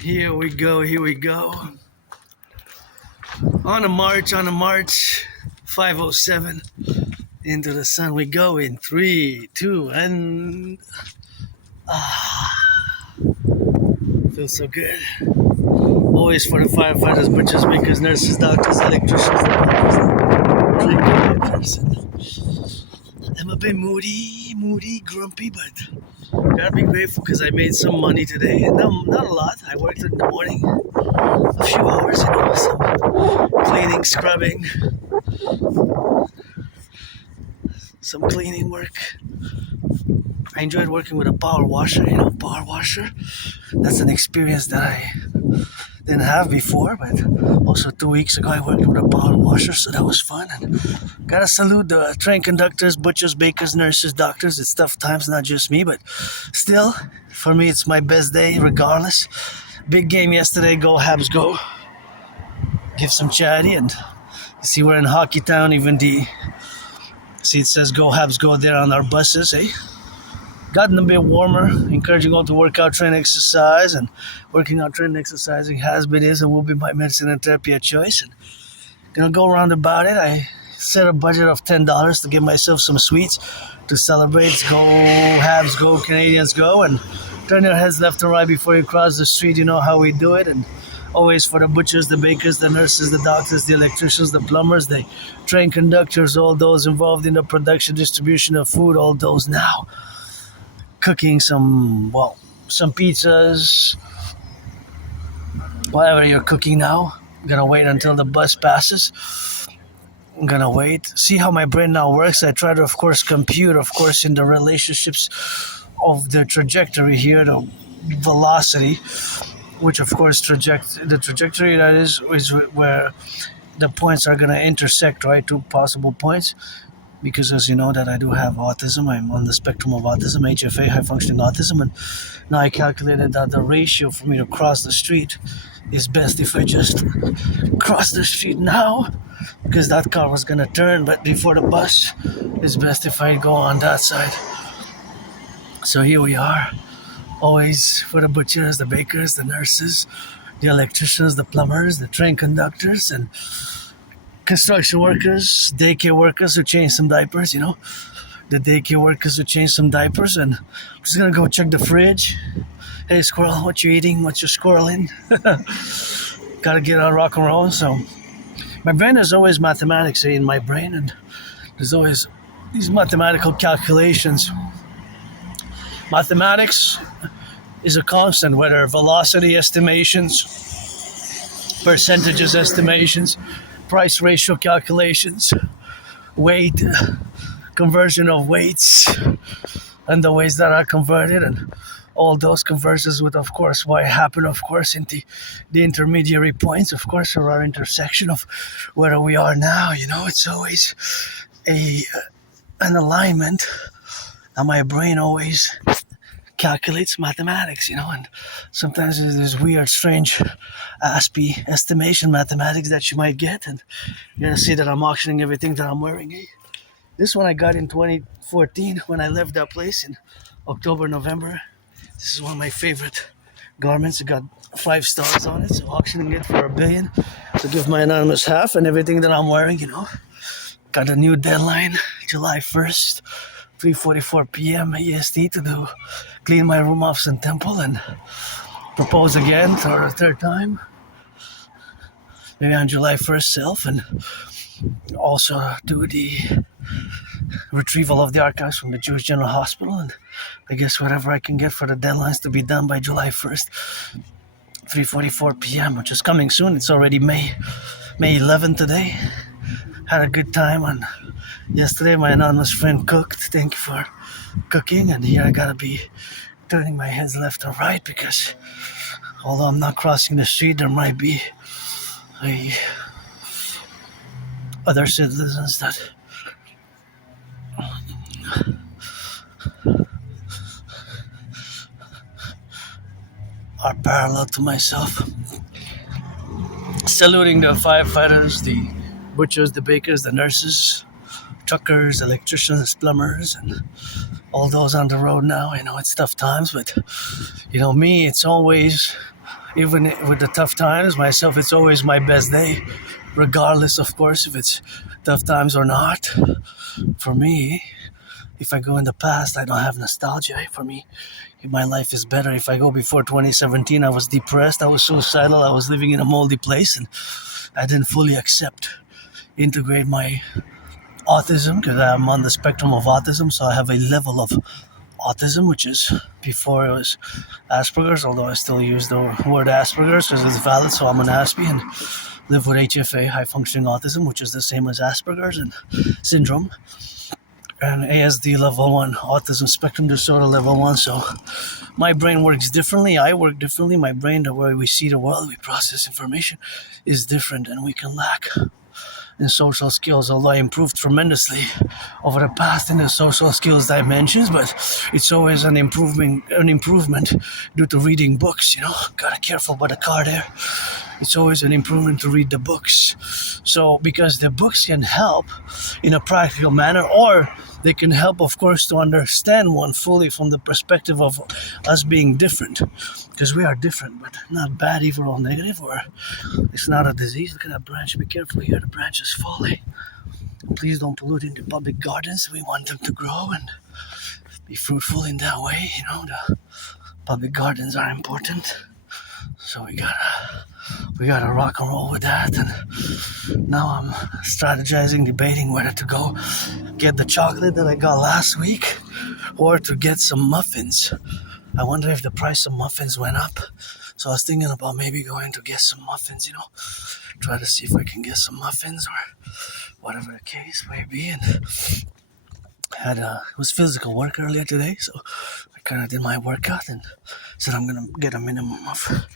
Here we go, here we go. On a march, 5:07. Into the sun we go in 3, 2, and feels so good. Always for the firefighters, butchers, bakers, nurses, doctors, electricians, drink conductors. I'm a bit moody, grumpy, but gotta be grateful because I made some money today. Not a lot. I worked in the morning, a few hours, some cleaning, scrubbing, some cleaning work. I enjoyed working with a power washer. Power washer. That's an experience that I didn't have before, but also 2 weeks ago I worked with a power washer, so that was fun. And gotta salute the train conductors, butchers, bakers, nurses, doctors. It's tough times, not just me, but still, for me, it's my best day regardless. Big game yesterday, go Habs go. Give some charity, and you see we're in Hockey Town, even see it says go Habs go there on our buses, eh? Gotten a bit warmer, encouraging all to work out, train, exercise, and working out, train, exercising has been, is, and will be my medicine and therapy of choice. And gonna go around about it. I set a budget of $10 to give myself some sweets to celebrate. Go Habs, go Canadians, go, and turn your heads left and right before you cross the street. You know how we do it, and always for the butchers, the bakers, the nurses, the doctors, the electricians, the plumbers, the train conductors, all those involved in the production, distribution of food, all those now. Cooking some pizzas, whatever you're cooking now. I'm gonna wait until the bus passes. I'm gonna wait, see how my brain now works. I try to, of course, compute, in the relationships of the trajectory here, the velocity, which, of course, the trajectory that is where the points are gonna intersect, right? Two possible points. Because as you know that I do have autism, I'm on the spectrum of autism, HFA, high functioning autism, and now I calculated that the ratio for me to cross the street is best if I just cross the street now, because that car was gonna turn, but before the bus, it's best if I go on that side. So here we are, always for the butchers, the bakers, the nurses, the electricians, the plumbers, the train conductors, and construction workers, daycare workers who change some diapers, the daycare workers who change some diapers. And I'm just gonna go check the fridge. Hey squirrel, what you eating? What's your squirrel in? Gotta get on rock and roll. So my brain is always mathematics in my brain, and there's always these mathematical calculations. Mathematics is a constant, whether velocity estimations, percentages estimations, price ratio calculations, weight, conversion of weights, and the ways that are converted, and all those conversions with, of course, what happened, of course, in the intermediary points, of course, or our intersection of where we are now. It's always an alignment, and my brain always calculates mathematics, and sometimes there's this weird, strange Aspie estimation mathematics that you might get, and you're gonna see that I'm auctioning everything that I'm wearing. This one I got in 2014 when I left that place in October, November. This is one of my favorite garments. It got 5 stars on it, so auctioning it for $1 billion to give my anonymous half, and everything that I'm wearing, got a new deadline, July 1st. 3:44 p.m. EST to clean my room off Sun Temple and propose again for a third time, maybe on July 1st self, and also do the retrieval of the archives from the Jewish General Hospital, and I guess whatever I can get for the deadlines to be done by July 1st, 3:44 p.m., which is coming soon. It's already May 11th today. Had a good time on yesterday. My anonymous friend cooked. Thank you for cooking. And here I gotta be turning my heads left and right, because although I'm not crossing the street, there might be other citizens that are parallel to myself. Saluting the firefighters, the butchers, the bakers, the nurses, truckers, electricians, plumbers, and all those on the road now. It's tough times, but me, it's always even with the tough times, myself, it's always my best day, regardless, of course, if it's tough times or not. For me, if I go in the past, I don't have nostalgia. For me, my life is better. If I go before 2017, I was depressed, I was suicidal, I was living in a moldy place, and I didn't fully integrate my autism, because I'm on the spectrum of autism, so I have a level of autism, which is before it was Asperger's, although I still use the word Asperger's because it's valid, so I'm an Aspie and live with HFA, high functioning autism, which is the same as Asperger's and syndrome, and ASD level 1, autism spectrum disorder level 1. So my brain works differently, I work differently. My brain, the way we see the world, we process information, is different, and we can lack in social skills, although I improved tremendously over the past in the social skills dimensions, but it's always an improvement due to reading books, Gotta careful about the car there. It's always an improvement to read the books. So, because the books can help in a practical manner, or they can help, of course, to understand one fully from the perspective of us being different. Because we are different, but not bad, evil, or negative, or it's not a disease. Look at that branch. Be careful here. The branch is falling. Please don't pollute into public gardens. We want them to grow and be fruitful in that way. The public gardens are important. So we gotta rock and roll with that. And now I'm strategizing, debating whether to go get the chocolate that I got last week or to get some muffins. I wonder if the price of muffins went up. So I was thinking about maybe going to get some muffins, try to see if I can get some muffins or whatever the case may be. And it was physical work earlier today, so I kind of did my workout and said I'm going to get a minimum of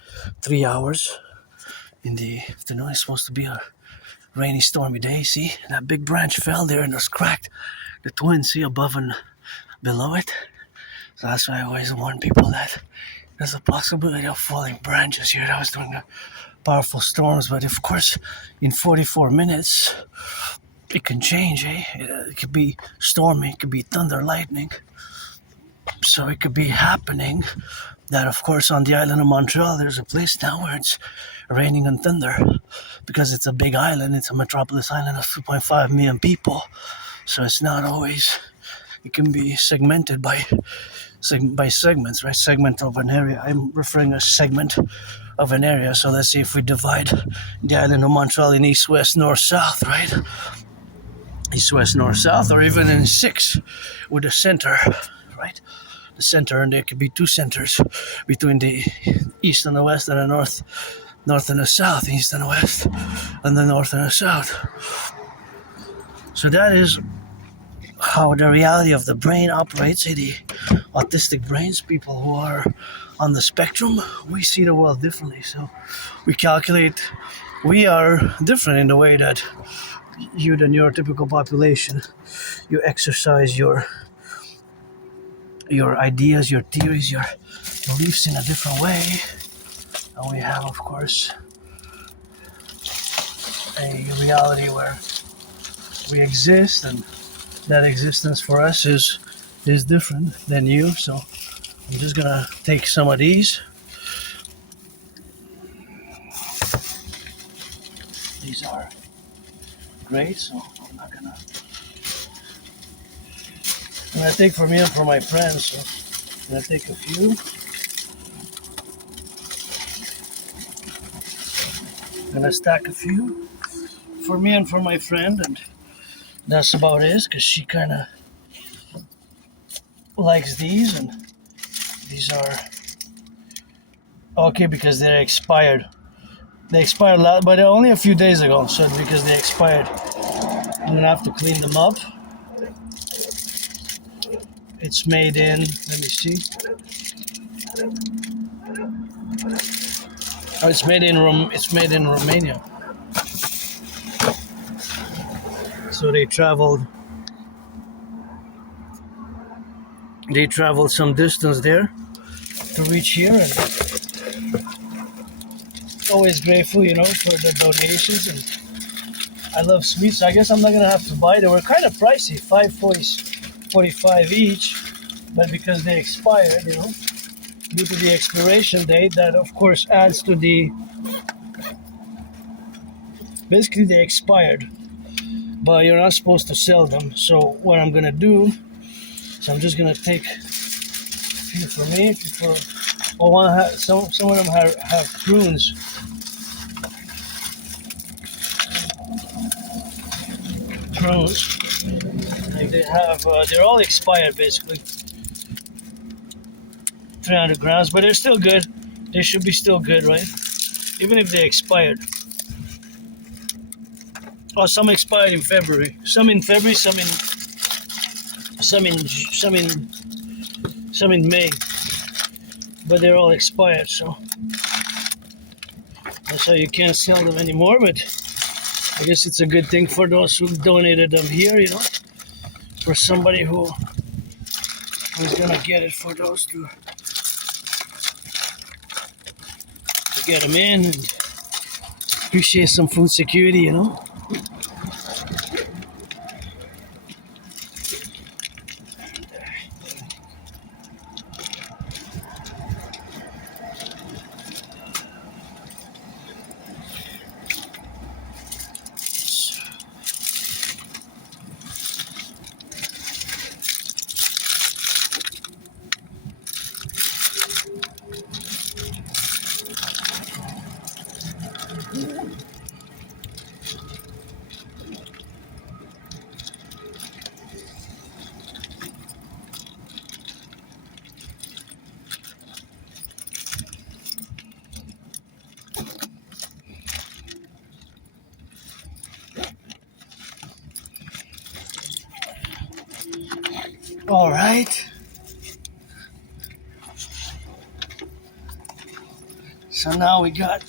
3 hours in the afternoon. It's supposed to be a rainy, stormy day. See, that big branch fell there and it was cracked. The twins, see, above and below it. So that's why I always warn people that there's a possibility of falling branches here. I was doing powerful storms, but of course, in 44 minutes, it can change, eh? It could be stormy, it could be thunder, lightning. So it could be happening that, of course, on the island of Montreal, there's a place now where it's raining and thunder because it's a big island. It's a metropolis island of 2.5 million people. So it's not always, it can be segmented by segments, right? Segment of an area. I'm referring to a segment of an area. So let's see if we divide the island of Montreal in east, west, north, south, right? East, west, north, south, or even in 6 with a center, right? The center, and there could be 2 centers between the east and the west, and the north and the south, east and the west, and the north and the south. So that is how the reality of the brain operates. The autistic brains, people who are on the spectrum, we see the world differently. So we calculate, we are different in the way that you, the neurotypical population, you exercise your ideas, your theories, your beliefs in a different way. And we have, of course, a reality where we exist, and that existence for us is different than you. So I'm just gonna take some of these. These are great, so I'm not gonna. I'm gonna take for me and for my friends. So I'm gonna take a few. I'm gonna stack a few for me and for my friend, and that's about it, because she kind of likes these, and these are okay because they're expired. They expired a lot, but only a few days ago, so because they expired, I'm gonna have to clean them up. It's made in, let me see. Oh, it's made in Romania. So they traveled some distance there to reach here, and always grateful, for the donations. And I love sweets, so I guess I'm not gonna have to buy. They were kind of pricey, $5.45 each, but because they expired, due to the expiration date, that of course adds to the, basically they expired, but you're not supposed to sell them. So what I'm gonna do is I'm just gonna take a few for me. Some of them have prunes. Like they have, they're all expired basically. 300 grams, but they're still good. They should be still good, right? Even if they expired. Oh, some expired in February. Some in February, some in May. But they're all expired, so that's why you can't sell them anymore. But I guess it's a good thing for those who donated them here, you know, for somebody who's gonna get it, for those to get them in and appreciate some food security, you know. All right. So now we got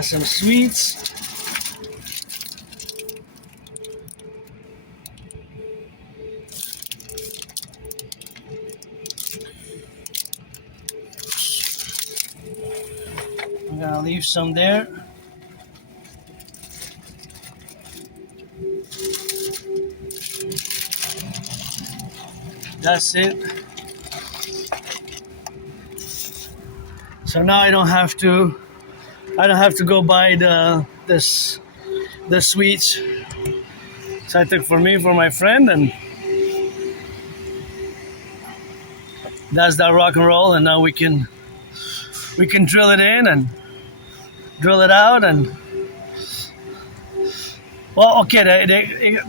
some sweets. I'm gonna leave some there. That's it. So now I don't have to go buy the sweets. So I took for me, for my friend, and that's that rock and roll. And now we can drill it in and drill it out. And well, okay,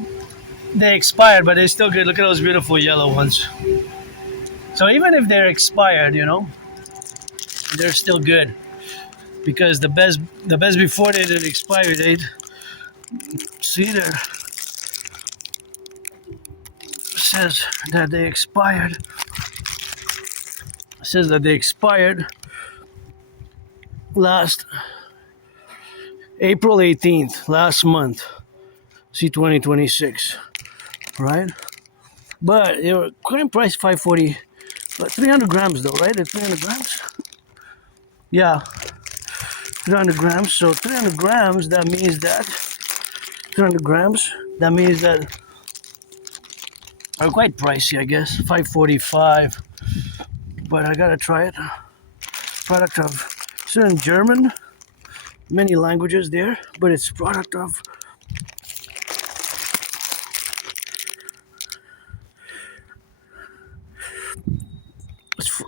they expired, but they're still good. Look at those beautiful yellow ones. So even if they're expired, you know, they're still good, because the best before date and expiry date, see there, says that they expired. It says that they expired last April 18th, last month. See, 2026, right? But they were current price $5.40, but 300 grams though, right? At 300 grams, yeah, 300 grams. So 300 grams, that means that 300 grams, that means that are quite pricey, I guess. $5.45, but I gotta try it. Product of, it's in German, many languages there, but it's product of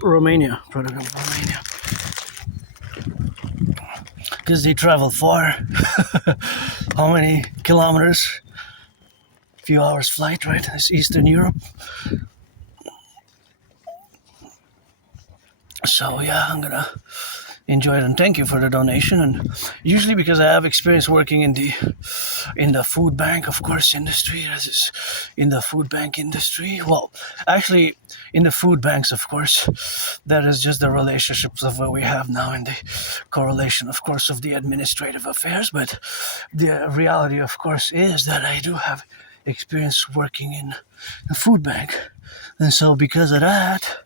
Romania, product of Romania, because they travel far. How many kilometers? A few hours flight, right? It's Eastern Europe. So yeah, I'm gonna enjoy it, and thank you for the donation. And usually, because I have experience working in the food bank, of course, industry, as is in the food bank industry. Well, actually, in the food banks, of course, that is just the relationships of what we have now, and the correlation, of course, of the administrative affairs. But the reality, of course, is that I do have experience working in the food bank, and so because of that,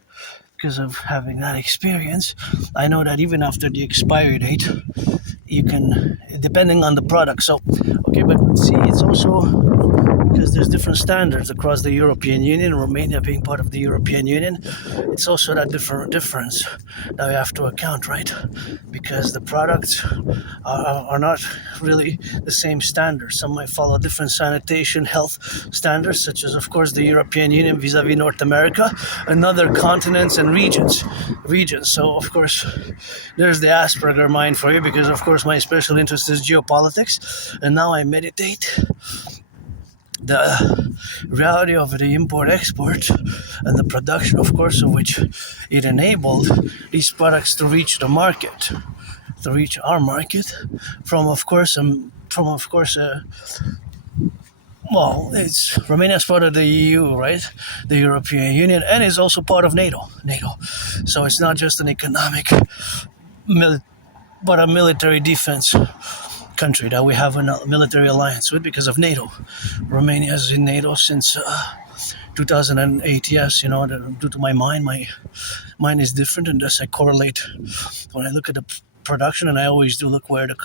because of having that experience, I know that even after the expiry date, you can, depending on the product. So, okay, but see, it's also because there's different standards across the European Union. Romania being part of the European Union, it's also that difference that we have to account, right? Because the products are not really the same standards. Some might follow different sanitation, health standards, such as, of course, the European Union vis-a-vis North America and other continents and regions. So, of course, there's the Asperger mind for you, because, of course, my special interest is geopolitics, and now I meditate the reality of the import-export and the production, of course, of which it enabled these products to reach the market, to reach our market, well, it's Romania's part of the EU, right? The European Union, and is also part of NATO. So it's not just an economic, but a military defense country that we have a military alliance with because of NATO. Romania is in NATO since 2008. Yes, due to my mind is different, and thus I correlate when I look at the production, and I always do look where the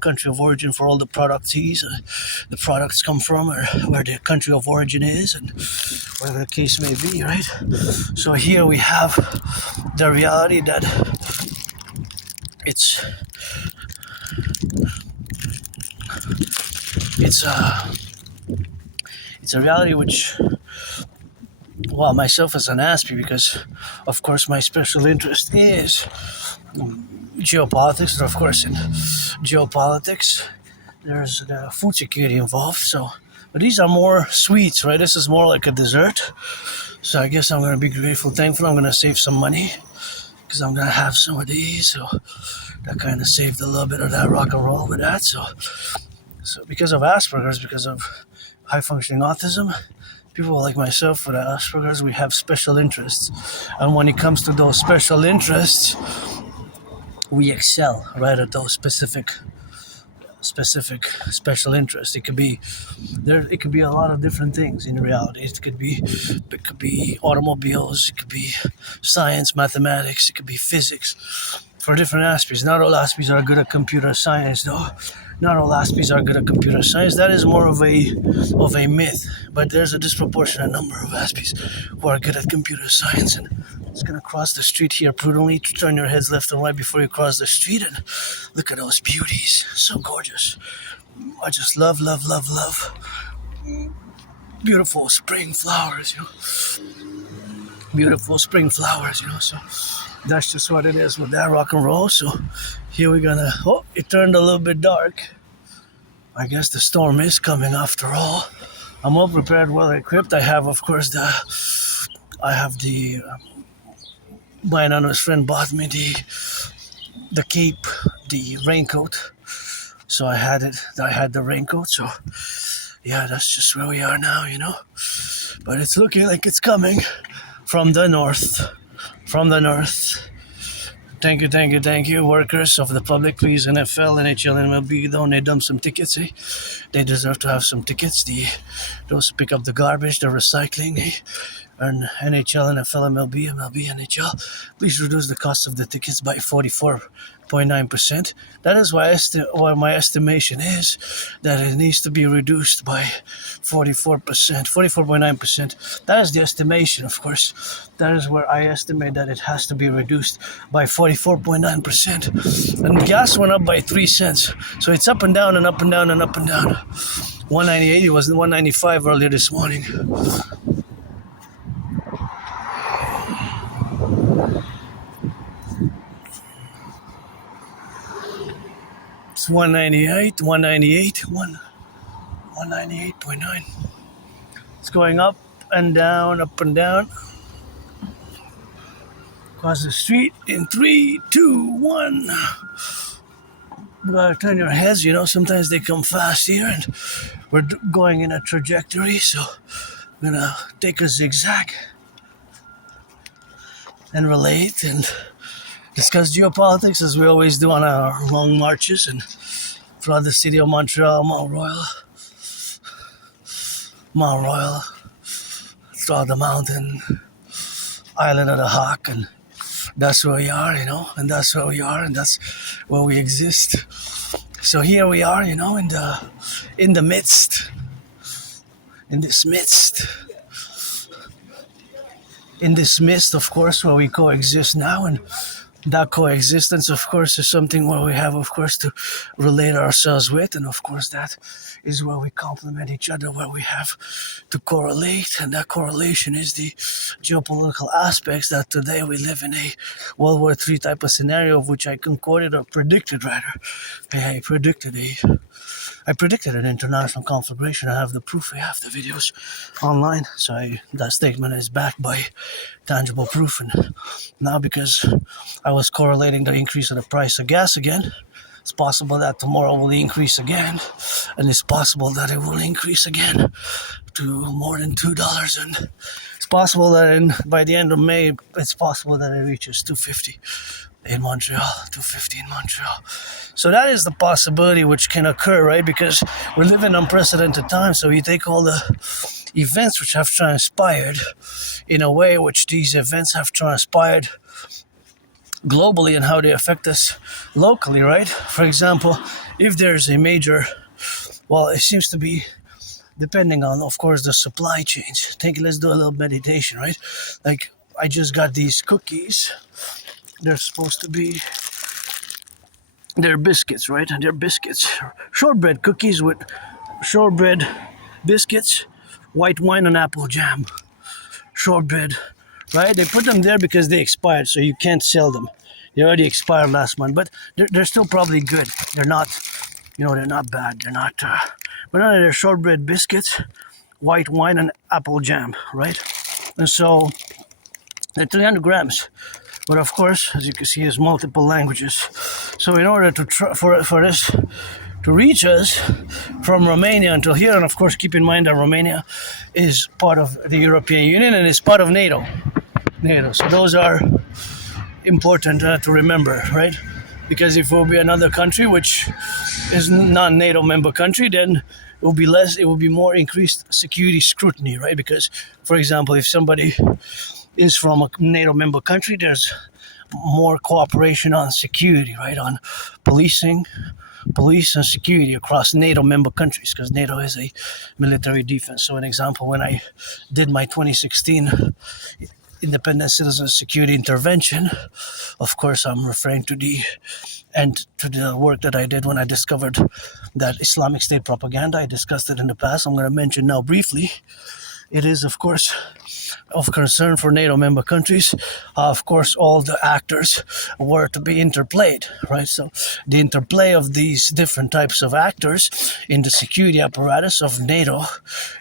country of origin for all the the products come from, or where the country of origin is, and whatever the case may be, right? So here we have the reality that it's a reality which, well, myself as an Aspie, because of course my special interest is geopolitics, and of course in geopolitics there's the food security involved. So, but these are more sweets, right? This is more like a dessert. So I guess I'm going to be grateful, thankful. I'm going to save some money because I'm going to have some of these. So that kind of saved a little bit of that rock and roll with that. So because of Asperger's, because of high functioning autism, people like myself with Asperger's, we have special interests. And when it comes to those special interests, we excel right at those specific special interests. It could be a lot of different things in reality. It could be automobiles, it could be science, mathematics, it could be physics. For different Aspies. Not all Aspies are good at computer science, though. Not all Aspies are good at computer science. That is more of a myth. But there's a disproportionate number of Aspies who are good at computer science. And it's going to cross the street here prudently. Turn your heads left and right before you cross the street. And look at those beauties. So gorgeous. I just love beautiful spring flowers, Beautiful spring flowers, So that's just what it is with that rock and roll. So here we're gonna, it turned a little bit dark. I guess the storm is coming after all. I'm well prepared, well equipped. I have, of course, my anonymous friend bought me the cape, the raincoat. So I had the raincoat. So yeah, that's just where we are now, But it's looking like it's coming from the north. Thank you, workers of the Publik, please, NFL, NHL, MLB, donate them some tickets, They deserve to have some tickets. Those who pick up the garbage, the recycling, And NHL, NFL, MLB, NHL, please reduce the cost of the tickets by 44.9%. That is why my estimation is that it needs to be reduced by 44.9%. That is the estimation, of course. That is where I estimate that it has to be reduced by 44.9%. And gas went up by 3 cents. So it's up and down and up and down and up and down. 198, it was 195 earlier this morning. It's 198, 198.9. It's going up and down, across the street in 3, 2, 1. You gotta turn your heads, sometimes they come fast here, and we're going in a trajectory, so I'm gonna take a zigzag and relate and discuss geopolitics as we always do on our long marches and throughout the city of Montreal, Mount Royal, throughout the mountain, island of the Hawk, and that's where we are, and that's where we are, and that's where we exist. So here we are, in the midst in this midst, of course, where we coexist now, and that coexistence, of course, is something where we have, of course, to relate ourselves with, and of course, that is where we complement each other, where we have to correlate, and that correlation is the geopolitical aspects that today we live in a World War III type of scenario, of which I concorded or predicted, rather. I predicted an international conflagration. I have the proof. I have the videos online. So that statement is backed by tangible proof. And now, because I was correlating the increase of the price of gas again, it's possible that tomorrow will increase again. And it's possible that it will increase again to more than $2. And it's possible that by the end of May, it's possible that it reaches $2.50 in Montreal, $2.50 in Montreal. So that is the possibility which can occur, right? Because we live in unprecedented times. So you take all the events which have transpired in a way which these events have transpired globally and how they affect us locally, right? For example, if there's a major, well, it seems to be depending on, of course, the supply chains. Let's do a little meditation, right? Like, I just got these cookies. They're supposed to be, they're biscuits, right? And they're biscuits. Shortbread cookies with shortbread biscuits, white wine and apple jam. Shortbread, right? They put them there because they expired, so you can't sell them. They already expired last month, but they're still probably good. They're not, they're not bad. They're not, but no, they're shortbread biscuits, white wine and apple jam, right? And so they're 300 grams. But of course, as you can see, there's multiple languages. So in order for this to reach us from Romania until here, and of course keep in mind that Romania is part of the European Union and is part of NATO. So those are important to remember, right? Because if it will be another country which is non-NATO member country, then it will be more increased security scrutiny, right? Because, for example, if somebody is from a NATO member country, there's more cooperation on security, right? On police and security across NATO member countries, because NATO is a military defense. So an example, when I did my 2016 independent citizen security intervention, of course I'm referring to the work that I did when I discovered that Islamic State propaganda. I discussed it in the past. I'm going to mention now briefly. It is, of course, of concern for NATO member countries. Of course, all the actors were to be interplayed, right? So the interplay of these different types of actors in the security apparatus of NATO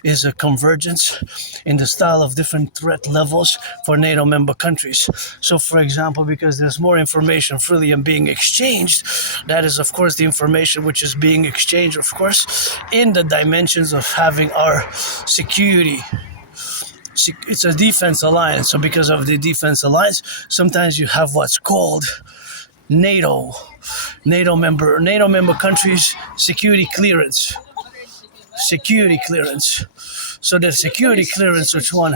is a convergence in the style of different threat levels for NATO member countries. So, for example, because there's more information freely and being exchanged, that is, of course, the information which is being exchanged, of course, in the dimensions of having our security. It's a defense alliance, so because of the defense alliance, sometimes you have what's called NATO member countries security clearance. So the security clearance which one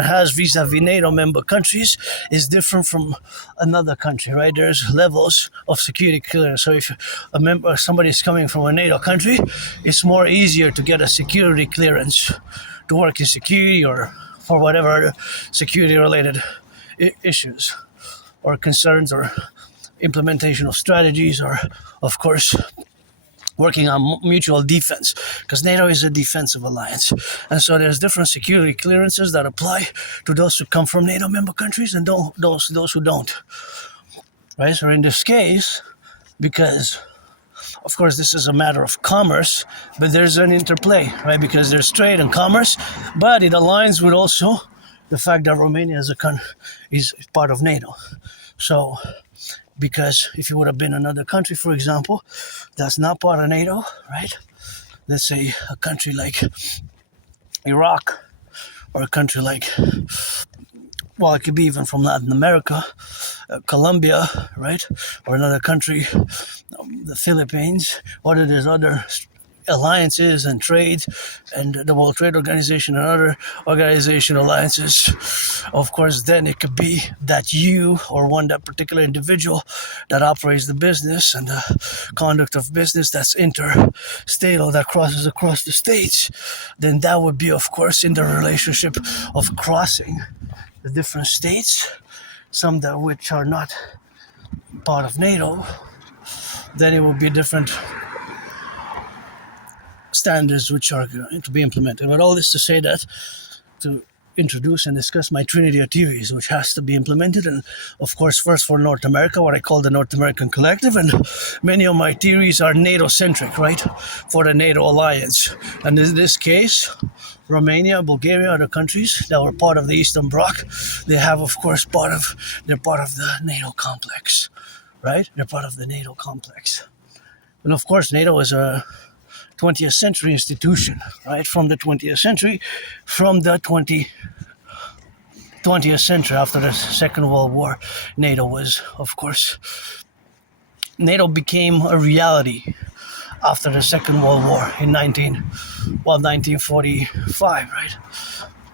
has, vis-a-vis NATO member countries is different from another country, right? There's levels of security clearance. So if somebody is coming from a NATO country, it's more easier to get a security clearance to work in security or for whatever security-related issues or concerns or implementation of strategies or, of course, working on mutual defense, because NATO is a defensive alliance. And so there's different security clearances that apply to those who come from NATO member countries and those who don't. Right? So in this case, because, of course, this is a matter of commerce, but there's an interplay, right? Because there's trade and commerce, but it aligns with also the fact that Romania is part of NATO. So, because if it would have been another country, for example, that's not part of NATO, right? Let's say a country like Iraq or a country like, well, it could be even from Latin America, Colombia, right? Or another country, the Philippines, or there's other alliances and trade and the World Trade Organization and other organization alliances, of course, then it could be that you or that particular individual that operates the business and the conduct of business that's interstate or that crosses across the states, then that would be, of course, in the relationship of crossing the different states, some that which are not part of NATO. Then it will be different standards which are going to be implemented. But all this to say that, to introduce and discuss my trinity of theories, which has to be implemented. And of course, first for North America, what I call the North American Collective. And many of my theories are NATO-centric, right? For the NATO alliance. And in this case, Romania, Bulgaria, other countries that were part of the Eastern Bloc, they have, of course, they're part of the NATO complex, right? They're part of the NATO complex. And of course, NATO is a 20th century institution, right? From the 20th century, after the Second World War, NATO was, of course, NATO became a reality after the Second World War in 1945, right?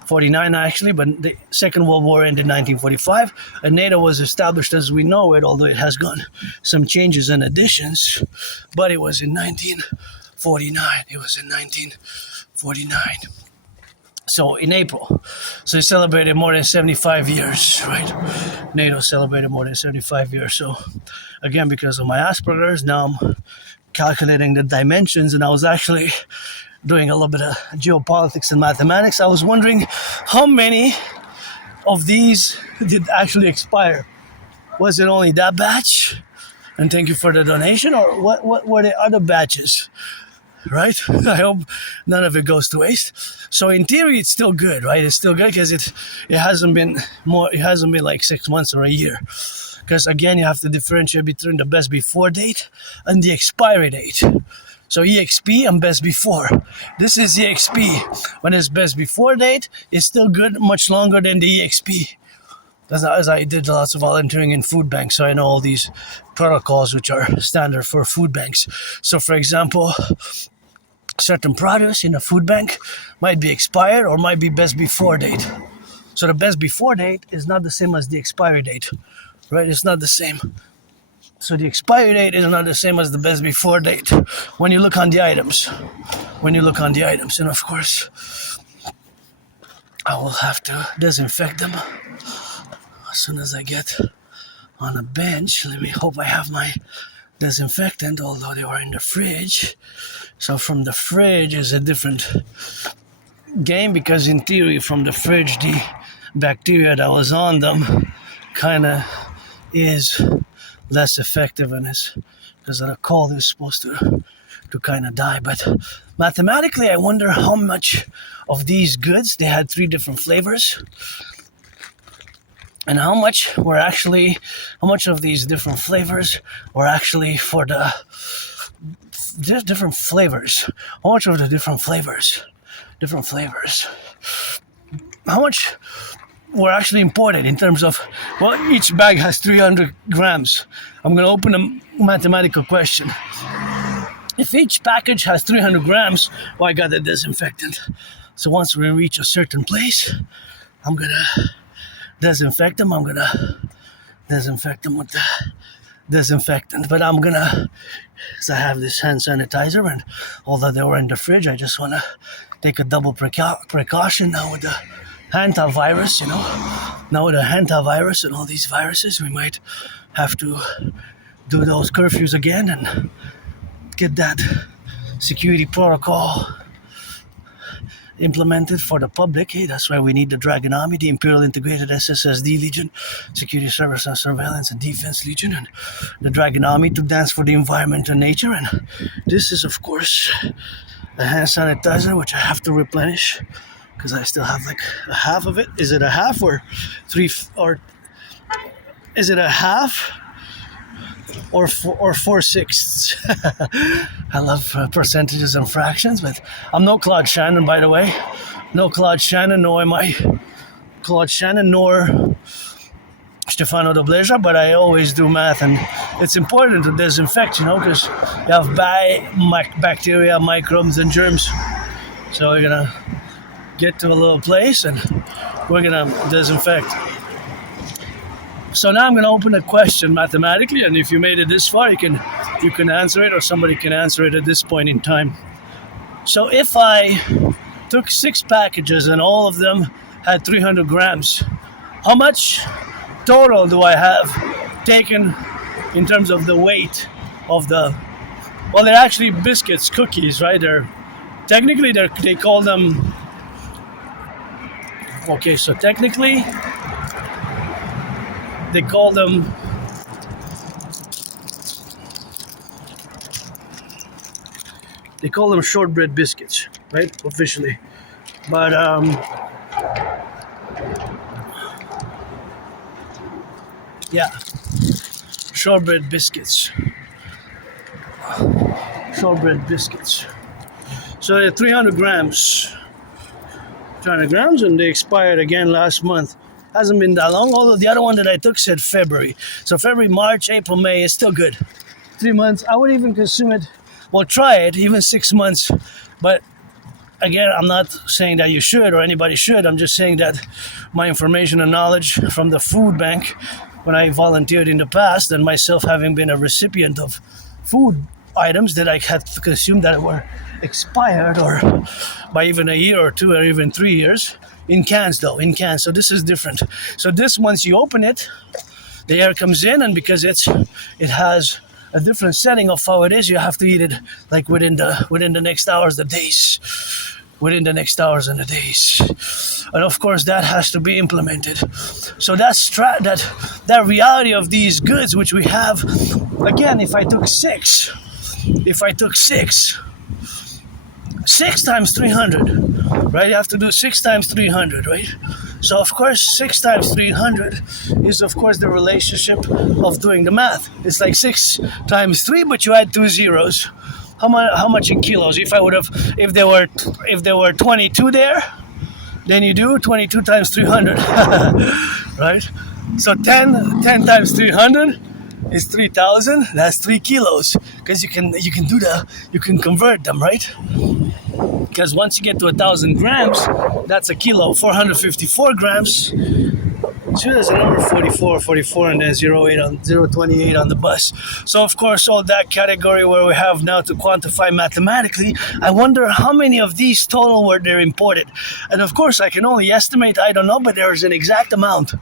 49 actually, but the Second World War ended in 1945, and NATO was established as we know it, although it has gone some changes and additions, but it was in 1949. It was in 1949. So in April. So it celebrated more than 75 years, right? NATO celebrated more than 75 years. So again, because of my Asperger's, now I'm calculating the dimensions, and I was actually doing a little bit of geopolitics and mathematics. I was wondering how many of these did actually expire. Was it only that batch? And thank you for the donation. Or what were the other batches? Right? I hope none of it goes to waste. So in theory, it's still good, right? It's still good because it hasn't been like 6 months or a year. Because again, you have to differentiate between the best before date and the expiry date. So EXP and best before. This is EXP. When it's best before date, it's still good much longer than the EXP. As I did lots of volunteering in food banks, so I know all these protocols which are standard for food banks. So for example, certain produce in a food bank might be expired or might be best before date. So the best before date is not the same as the expiry date, right? It's not the same. So the expiry date is not the same as the best before date when you look on the items. And of course, I will have to disinfect them as soon as I get on a bench. Let me hope I have my disinfectant, although they were in the fridge. So from the fridge is a different game, because in theory from the fridge the bacteria that was on them kind of is less effective, and is because of the cold is supposed to kind of die. But mathematically, I wonder how much of these goods, they had 3 different flavors, and how much of these different flavors were actually for the different flavors. How much of the different flavors, how much were actually imported in terms of, well, each bag has 300 grams. I'm going to open a mathematical question. If each package has 300 grams, well, I got the disinfectant. So once we reach a certain place, I'm going to disinfect them. I'm going to disinfect them with the disinfectant. But I'm going to, because I have this hand sanitizer, and although they were in the fridge, I just want to take a double precaution now with the hantavirus, Now with the hantavirus and all these viruses, we might have to do those curfews again and get that security protocol implemented for the public. Hey, that's why we need the Draconis, the Imperial Integrated SSSD Legion, Security Service and Surveillance and Defense Legion, and the Draconis to dance for the environment and nature. And this is, of course, the hand sanitizer, which I have to replenish because I still have like a half of it. Is it a half or is it a half or 4/6? I love percentages and fractions, but I'm no Claude Shannon, by the way. No Claude Shannon, nor am I Claude Shannon, nor Stefano de Blaja, but I always do math, and it's important to disinfect, because you have bacteria, microbes, and germs. So we're gonna get to a little place and we're gonna disinfect. So now I'm gonna open a question mathematically, and if you made it this far, you can answer it, or somebody can answer it at this point in time. So if I took 6 packages and all of them had 300 grams, how much total do I have taken in terms of the weight of the... Well, they're actually biscuits, cookies, right? They call them... Okay, so technically, they call them... They call them shortbread biscuits, right? Officially. But, yeah. Shortbread biscuits. Shortbread biscuits. So they're 300 grams. 300 grams, and they expired again last month. Hasn't been that long, although the other one that I took said February. So February, March, April, May is still good. 3 months. I would even consume it. Well, try it, even 6 months. But again, I'm not saying that you should or anybody should. I'm just saying that my information and knowledge from the food bank, when I volunteered in the past, and myself having been a recipient of food items that I had to consume that were expired, or by even a year or 2 or even 3 years, in cans though, in cans. So this is different. So this, once you open it, the air comes in, and because it has a different setting of how it is, you have to eat it like within the next hours, the days. Within the next hours and the days. And of course that has to be implemented. So that reality of these goods which we have, again, if I took six times 300, right? You have to do 6 times 300, right? So of course 6 times 300 is of course the relationship of doing the math. It's like 6 times 3, but you add 2 zeros. How much in kilos? If there were 22 there, then you do 22 times 300, right? So 10 times 300 is 3,000. That's 3 kilos, because you can convert them, right? Because once you get to 1,000 grams, that's a kilo. 454 grams. So there's a number 44, and then 0.28 on the bus. So of course, all that category where we have now to quantify mathematically, I wonder how many of these total were there imported. And of course, I can only estimate, I don't know, but there is an exact amount.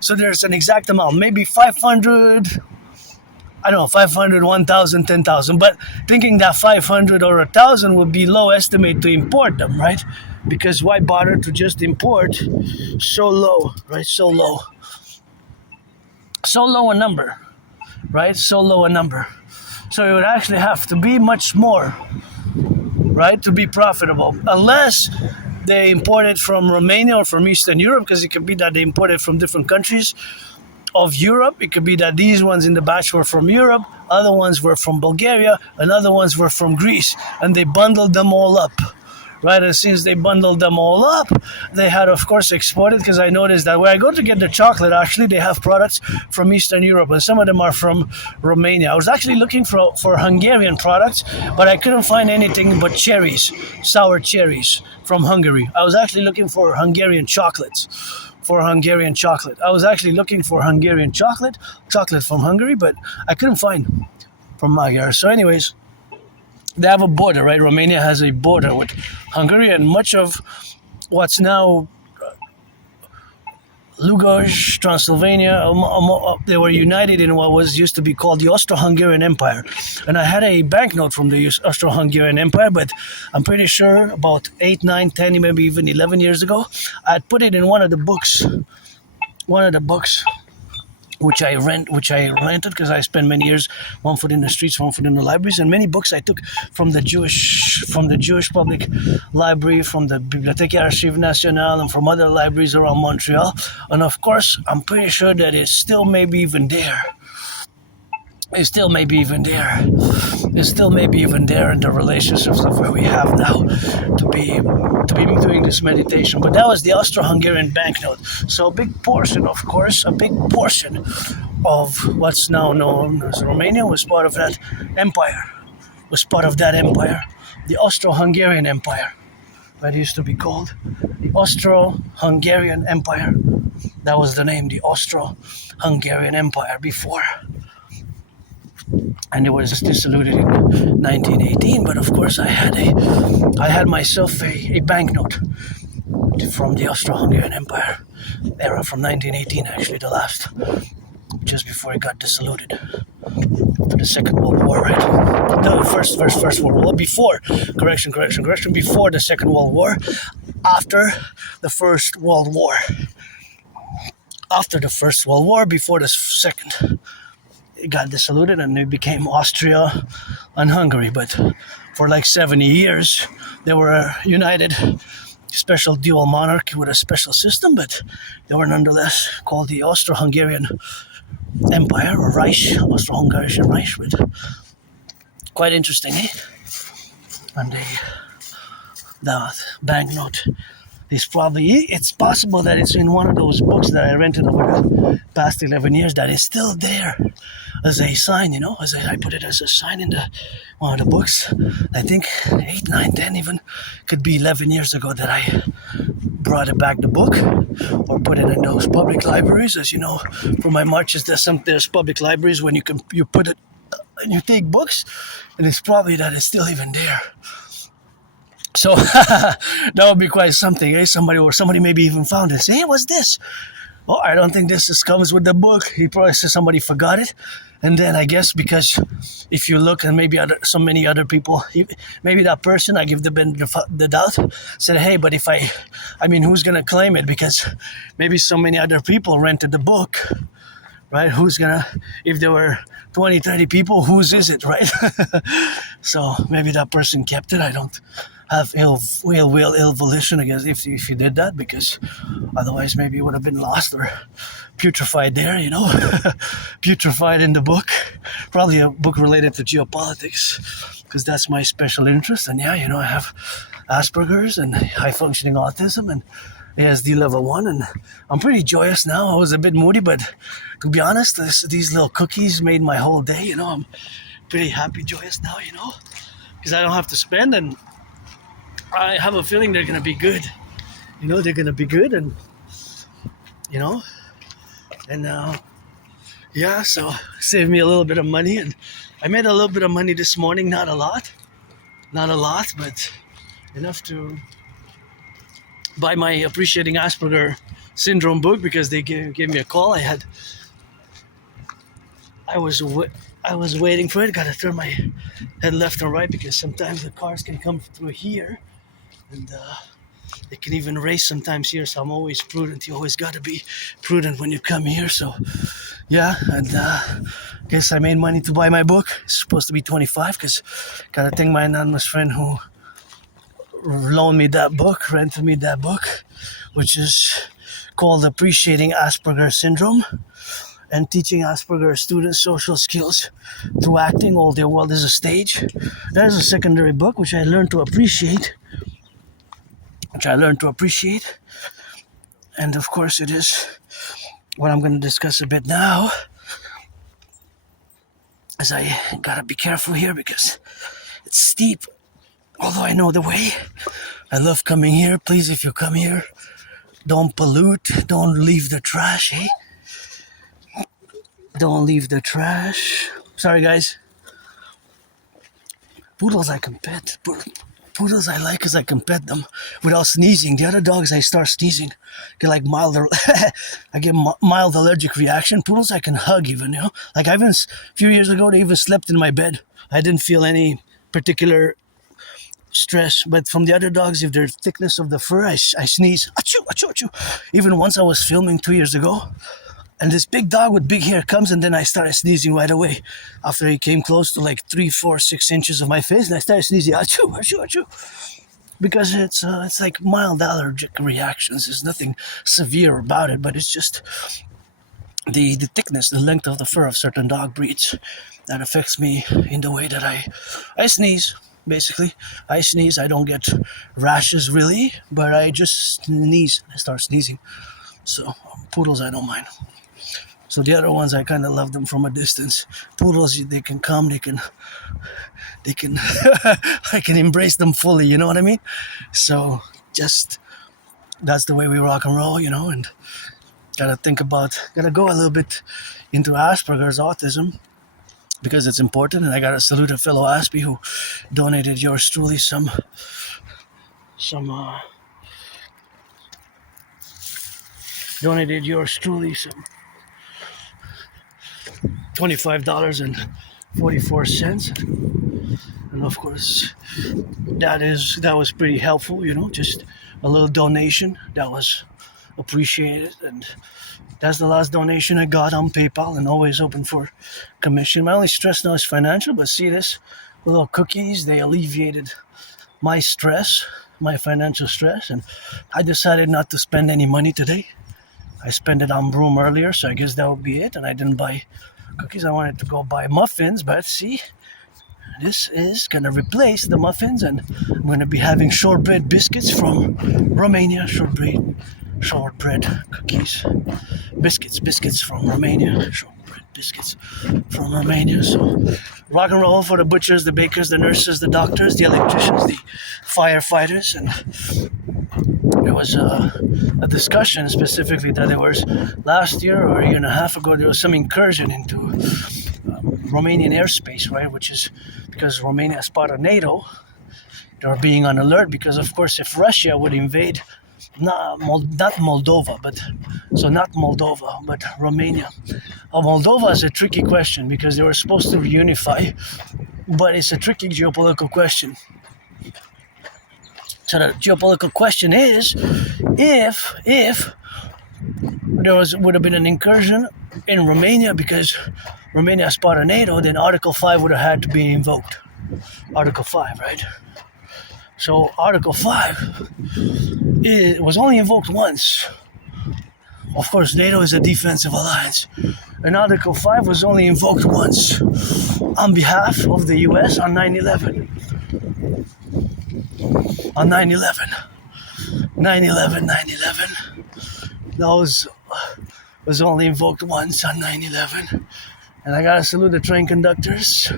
So there's an exact amount, maybe 500, I don't know, 500, 1,000, 10,000. But thinking that 500 or 1,000 would be low estimate to import them, right? Because why bother to just import so low, right? So low a number, right? So low a number. So it would actually have to be much more, right, to be profitable. Unless they import it from Romania or from Eastern Europe, because it could be that they import it from different countries of Europe. It could be that these ones in the batch were from Europe, other ones were from Bulgaria, and other ones were from Greece, and they bundled them all up. Right, and since they bundled them all up, they had, of course, exported, because I noticed that when I go to get the chocolate, actually, they have products from Eastern Europe, and some of them are from Romania. I was actually looking for Hungarian products, but I couldn't find anything but cherries, sour cherries from Hungary. I was actually looking for Hungarian chocolates. I was actually looking for Hungarian chocolate from Hungary, but I couldn't find from Magyar. So anyways, they have a border, right? Romania has a border with Hungary, and much of what's now Lugoj, Transylvania, they were united in what was used to be called the Austro-Hungarian Empire. And I had a banknote from the Austro-Hungarian Empire, but I'm pretty sure about 8, 9, 10, maybe even 11 years ago, I'd put it in one of the books, which I rented, because I spent many years, one foot in the streets, one foot in the libraries, and many books I took from the Jewish public library, from the Bibliothèque Archives Nationales, and from other libraries around Montreal. And of course, I'm pretty sure that it's still maybe even there. It still may be even there. It still may be even there in the relationships of where we have now to be doing this meditation. But that was the Austro-Hungarian banknote. So a big portion, of course, a big portion of what's now known as Romania was part of that empire. Was part of that empire, the Austro-Hungarian Empire. That used to be called the Austro-Hungarian Empire. That was the name, the Austro-Hungarian Empire before. And it was dissoluted in 1918. But of course, I had myself a banknote from the Austro-Hungarian Empire era from 1918, actually, the last, just before it got dissoluted. After the Second World War, right? No, first World War. Before, correction, before the Second World War. After the First World War. After the First World War, before the Second. It got dissoluted and it became Austria and Hungary. But for like 70 years, they were a united special dual monarchy with a special system, but they were nonetheless called the Austro-Hungarian Empire, or Reich, Austro-Hungarian Reich. But quite interesting, eh? And the banknote is probably, it's possible that it's in one of those books that I rented over the past 11 years that is still there as a sign, you know, as I put it as a sign in one of the books. I think 8, 9, 10 even, could be 11 years ago that I brought it back, the book, or put it in those public libraries. As you know, for my marches, there's public libraries when you put it and you take books, and it's probably that it's still even there. So that would be quite something, eh? Somebody maybe even found it. Say, hey, what's this? Oh, I don't think this comes with the book. He probably said somebody forgot it. And then I guess because if you look, and maybe so many other people, maybe that person, I give the doubt, said, hey, but if I mean, who's going to claim it? Because maybe so many other people rented the book, right? If there were 20, 30 people, whose is it, right? So maybe that person kept it. I don't have ill volition against if you did that, because otherwise maybe it would have been lost or putrefied there, you know. Putrefied in the book. Probably a book related to geopolitics, because that's my special interest. And yeah, you know, I have Asperger's and high functioning autism and ASD level 1, and I'm pretty joyous now. I was a bit moody, but to be honest, these little cookies made my whole day, you know. I'm pretty happy, joyous now, you know, because I don't have to spend, and I have a feeling they're going to be good. You know, they're going to be good, and, you know, and yeah, so saved me a little bit of money, and I made a little bit of money this morning, not a lot, but enough to buy my Appreciating Asperger Syndrome book, because they gave me a call. I was waiting for it. Got to turn my head left and right, because sometimes the cars can come through here, and they can even race sometimes here. So I'm always prudent. You always got to be prudent when you come here. So yeah, and guess I made money to buy my book. It's supposed to be 25, because got to thank my anonymous friend who loaned me that book, rented me that book, which is called Appreciating Asperger Syndrome and Teaching Asperger Students Social Skills Through Acting. All Their World is a Stage. That is a secondary book which I learned to appreciate. And of course it is what I'm going to discuss a bit now, as I gotta be careful here because it's steep. Although I know the way. I love coming here. Please, if you come here, don't pollute. Don't leave the trash, eh? Don't leave the trash. Sorry, guys. Poodles I can pet. Poodles I like because I can pet them without sneezing. The other dogs, I start sneezing. Get like I get mild allergic reaction. Poodles I can hug even, you know? Like a few years ago, they even slept in my bed. I didn't feel any particular stress, but from the other dogs, if there's thickness of the fur, I sneeze. Achoo, achoo, achoo. Even once I was filming 2 years ago, and this big dog with big hair comes, and then I started sneezing right away after he came close to like 3, 4, 6 inches of my face, and I started sneezing. Achoo, achoo, achoo. Because it's like mild allergic reactions. There's nothing severe about it, but it's just the thickness, the length of the fur of certain dog breeds. That affects me in the way that I sneeze. Basically, I sneeze. I don't get rashes really, but I just sneeze. I start sneezing. So poodles, I don't mind. So the other ones, I kind of love them from a distance. Poodles, they can come, they can, I can embrace them fully. You know what I mean? So just that's the way we rock and roll, and gotta go a little bit into Asperger's autism because it's important, and I gotta salute a fellow Aspie who donated yours truly some $25.44, and of course that was pretty helpful. Just a little donation that was appreciated, and that's the last donation I got on PayPal, and always open for commission. My only stress now is financial, but see this little cookies, they alleviated my stress, my financial stress, and I decided not to spend any money today. I spent it on broom earlier, so I guess that would be it. And I didn't buy cookies. I wanted to go buy muffins, but see, this is going to replace the muffins, and I'm going to be having shortbread biscuits from Romania. Shortbread cookies. Biscuits from Romania. Shortbread biscuits from Romania. So rock and roll for the butchers, the bakers, the nurses, the doctors, the electricians, the firefighters, and there was a discussion specifically that there was last year or a year and a half ago, there was some incursion into Romanian airspace, right? Which is because Romania is part of NATO. They're being on alert because, of course, if Russia would invade not Moldova, but Romania. Moldova is a tricky question because they were supposed to reunify, but it's a tricky geopolitical question. So the geopolitical question is, if there would have been an incursion in Romania because Romania is part of NATO, then Article 5 would have had to be invoked. Article 5, right? So Article 5 was only invoked once. Of course, NATO is a defensive alliance. And Article 5 was only invoked once on behalf of the US on 9/11. On 9/11. 9/11. Those was only invoked once on 9/11. And I gotta salute the train conductors.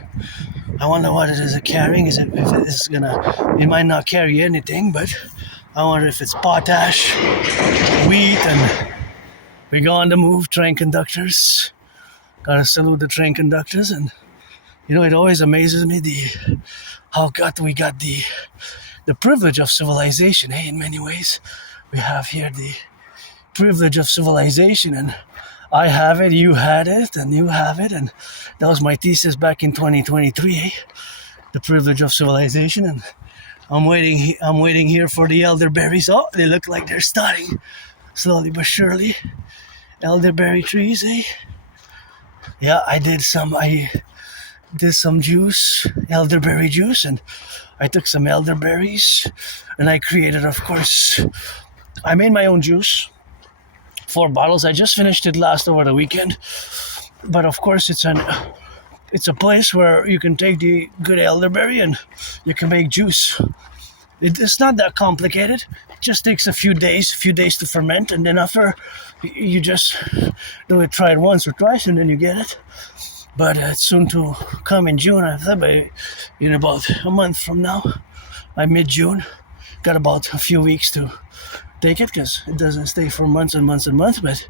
I wonder what it is carrying. It might not carry anything, but I wonder if it's potash, wheat, and we go on the move, train conductors. Gotta salute the train conductors, and it always amazes me how we got the privilege of civilization. In many ways, we have here the privilege of civilization, and I have it, you had it, and you have it, and that was my thesis back in 2023. The privilege of civilization, and I'm waiting here for the elderberries. Oh, they look like they're starting slowly but surely. Elderberry trees, Yeah, I did some juice, elderberry juice, and I took some elderberries, and I created, of course, I made my own juice. 4 bottles. I just finished it over the weekend, but of course it's a place where you can take the good elderberry and you can make juice. It's not that complicated. It just takes a few days to ferment, and then after you just try it once or twice, and then you get it. But it's soon to come in June. I thought in about a month from now, by mid-June, got about a few weeks to take it because it doesn't stay for months and months and months, but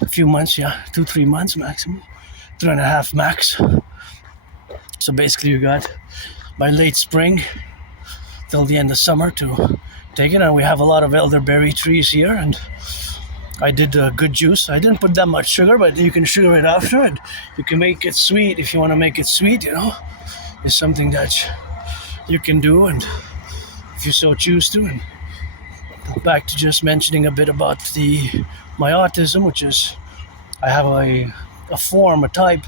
a few months, 2-3 months maximum, 3.5 max. So basically you got by late spring till the end of summer to take it, and we have a lot of elderberry trees here, and I did a good juice. I didn't put that much sugar, but you can sugar it after, and you can make it sweet if you want to make it sweet, It's something that you can do, and if you so choose to. And back to just mentioning a bit about my autism, which is I have a form, a type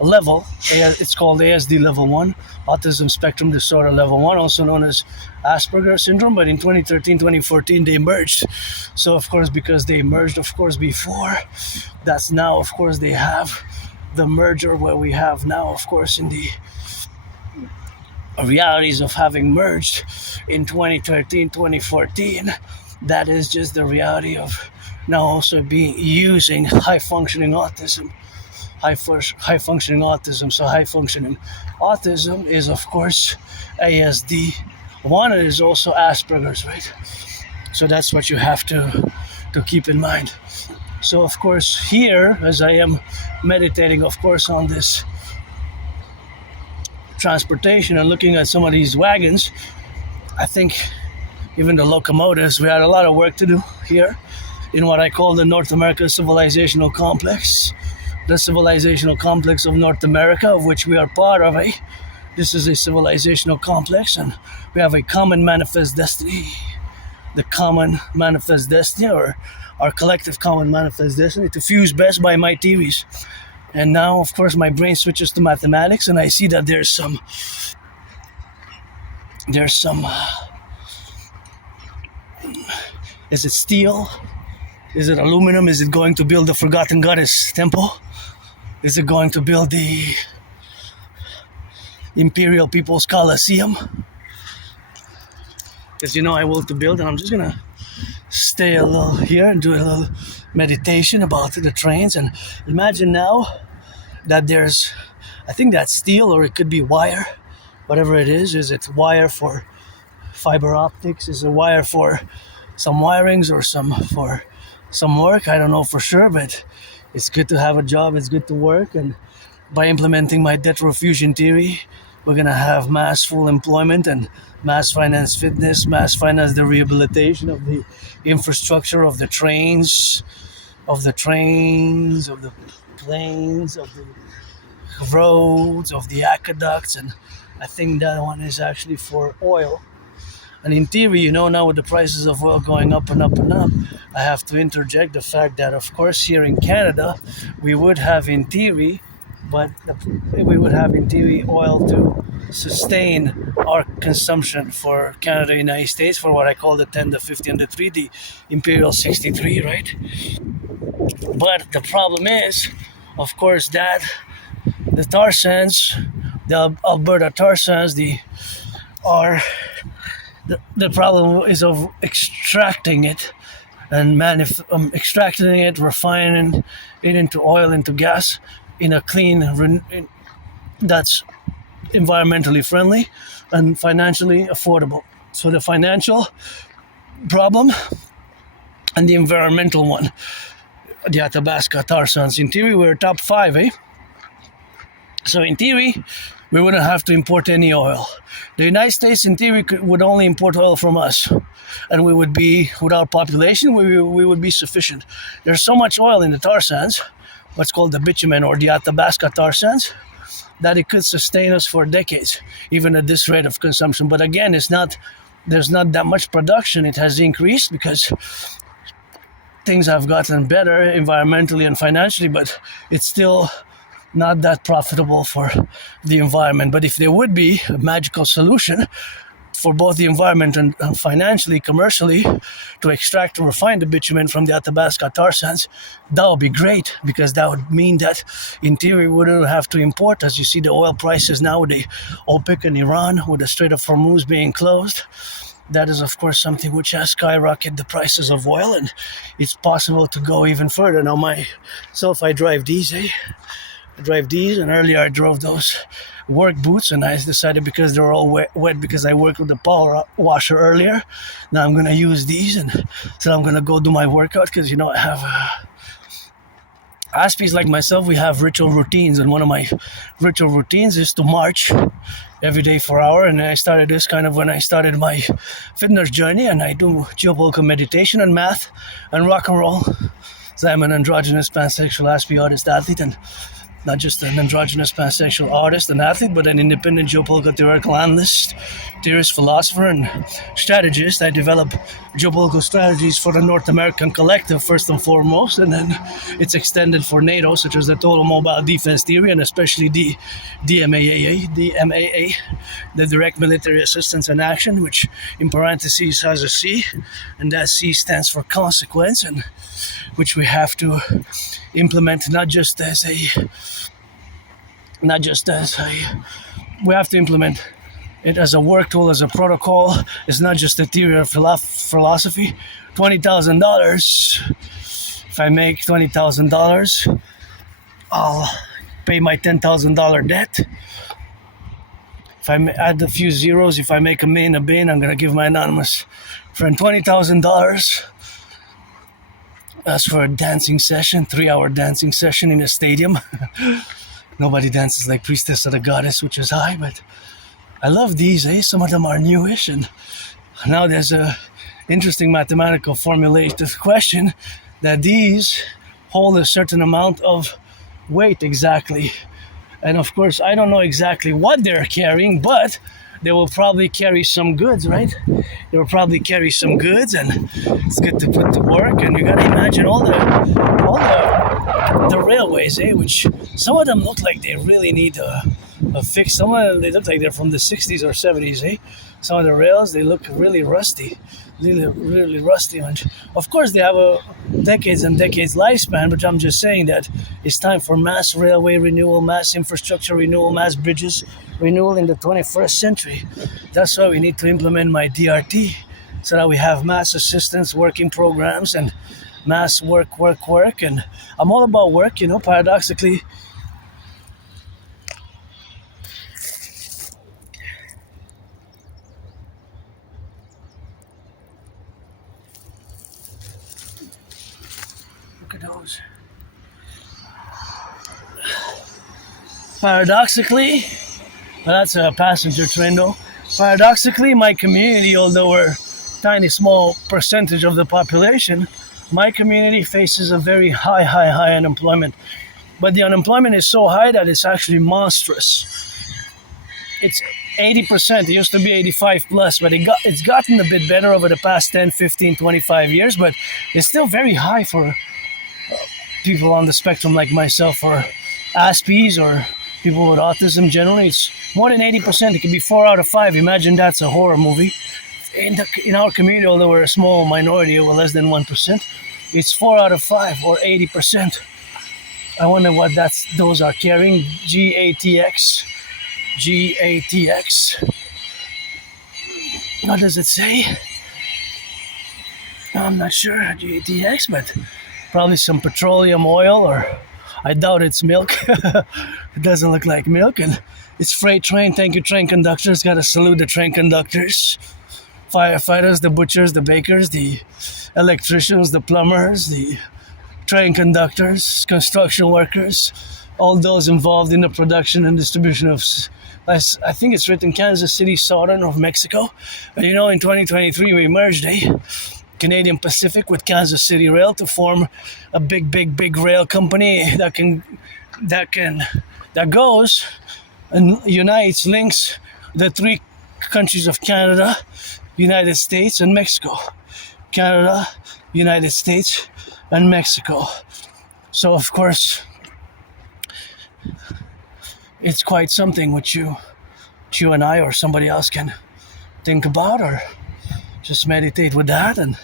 level. It's called ASD level 1, autism spectrum disorder level 1, also known as Asperger syndrome. But in 2013, 2014, they merged. So of course, because they merged, of course, before, that's now, of course, they have the merger where we have now, of course, in the realities of having merged in 2013, 2014. That is just the reality of now also using high functioning autism. High functioning autism. So high functioning autism is, of course, ASD. One is also Asperger's, right? So that's what you have to keep in mind. So of course here, as I am meditating, of course, on this transportation and looking at some of these wagons, I think even the locomotives, we had a lot of work to do here in what I call the North America Civilizational Complex. The Civilizational Complex of North America, of which we are part of. This is a civilizational complex, and we have a common manifest destiny. The common manifest destiny, or our collective common manifest destiny, to fuse best by my theories. And now, of course, my brain switches to mathematics, and I see that there's some is it steel? Is it aluminum? Is it going to build the Forgotten Goddess temple? Is it going to build the Imperial People's Coliseum? Because I will to build, and I'm just gonna stay a little here and do a little meditation about the trains. And imagine now that there's, I think that's steel, or it could be wire, whatever it is. Is it wire for fiber optics? Is it wire for some wirings or for some work? I don't know for sure, but it's good to have a job. It's good to work. And by implementing my fusion theory, we're going to have mass full employment and mass finance fitness, mass finance the rehabilitation of the infrastructure of the trains, of the planes, of the roads, of the aqueducts. And I think that one is actually for oil. And in theory, now with the prices of oil going up and up and up, I have to interject the fact that, of course, here in Canada, we would have in theory oil to sustain our consumption for Canada, United States, for what I call the 10, the 50, and the 3, the Imperial 63, right? But the problem is, of course, that the tar sands, the Alberta tar sands, the problem is of extracting it and extracting it, refining it into oil, into gas, in a clean, that's environmentally friendly and financially affordable. So the financial problem and the environmental one, the Athabasca tar sands. In theory, we're top 5, So in theory, we wouldn't have to import any oil. The United States, in theory, would only import oil from us. And we would be, with our population, we would be sufficient. There's so much oil in the tar sands, what's called the bitumen or the Athabasca tar sands, that it could sustain us for decades, even at this rate of consumption. But again, there's not that much production. It has increased because things have gotten better environmentally and financially, but it's still not that profitable for the environment. But if there would be a magical solution for both the environment and financially, commercially, to extract and refine the bitumen from the Athabasca tar sands, that would be great, because that would mean that in theory we wouldn't have to import. As you see the oil prices now with the OPEC and Iran, with the Strait of Hormuz being closed, that is of course something which has skyrocketed the prices of oil, and it's possible to go even further. Now myself, I drive these, and earlier I drove those work boots, and I decided, because they're all wet because I worked with the power washer earlier, now I'm going to use these, and so I'm going to go do my workout, because I have Aspies like myself, we have ritual routines, and one of my ritual routines is to march every day for an hour. And I started this kind of when I started my fitness journey, and I do geopolitical meditation and math and rock and roll. So I'm an androgynous pansexual Aspie artist athlete, and not just an androgynous pansexual artist and athlete, but an independent geopolitical theoretical analyst, theorist, philosopher, and strategist. I develop geopolitical strategies for the North American Collectif, first and foremost, and then it's extended for NATO, such as the Total Mobile Defense Theory, and especially the DMAA, the Direct Military Assistance in Action, which in parentheses has a C, and that C stands for consequence, and which we have to implement we have to implement it as a work tool, as a protocol. It's not just a theory or philosophy. $20,000. If I make $20,000, I'll pay my $10,000 debt. If I add a few zeros, if I make a main, I'm gonna give my anonymous friend $20,000. That's for a dancing session, 3-hour dancing session in a stadium. Nobody dances like Priestess of the Goddess, which is high, but I love these, eh? Some of them are newish, and now there's a interesting mathematical formulated question that these hold a certain amount of weight exactly. And of course, I don't know exactly what they're carrying, but they will probably carry some goods, right? They will probably carry some goods, and it's good to put to work. And you gotta imagine all the railways, eh? Which some of them look like they really need a fix. Some of them, they look like they're from the 60s or 70s, eh? Some of the rails, they look really rusty. Really rusty. And of course, they have a decades and decades lifespan, but I'm just saying that it's time for mass railway renewal, mass infrastructure renewal, mass bridges renewal in the 21st century. That's why we need to implement my DRT, so that we have mass assistance working programs and mass work. And I'm all about work, paradoxically. Look at those. Paradoxically, well, that's a passenger train though. Paradoxically, my community, although we're a tiny small percentage of the population, my community faces a very high unemployment. But the unemployment is so high that it's actually monstrous. It's 80%. It used to be 85 plus, but it's gotten a bit better over the past 10, 15, 25 years, but it's still very high for people on the spectrum like myself, or Aspies, or people with autism generally. It's more than 80%. It could be 4 out of 5. Imagine that's a horror movie. In our community, although we're a small minority, we're less than 1%, it's 4 out of 5, or 80%. I wonder what those are carrying. GATX. What does it say? I'm not sure. GATX, but probably some petroleum oil, or I doubt it's milk. It doesn't look like milk. And it's freight train. Thank you, train conductors. Gotta salute the train conductors. Firefighters, the butchers, the bakers, the electricians, the plumbers, the train conductors, construction workers, all those involved in the production and distribution of, I think it's written Kansas City, Southern of Mexico. But in 2023 we merged Canadian Pacific with Kansas City Rail to form a big rail company that goes and unites, links the three countries of Canada, United States, and Mexico. Canada, United States, and Mexico. So of course, it's quite something which you and I or somebody else can think about, or just meditate with that. And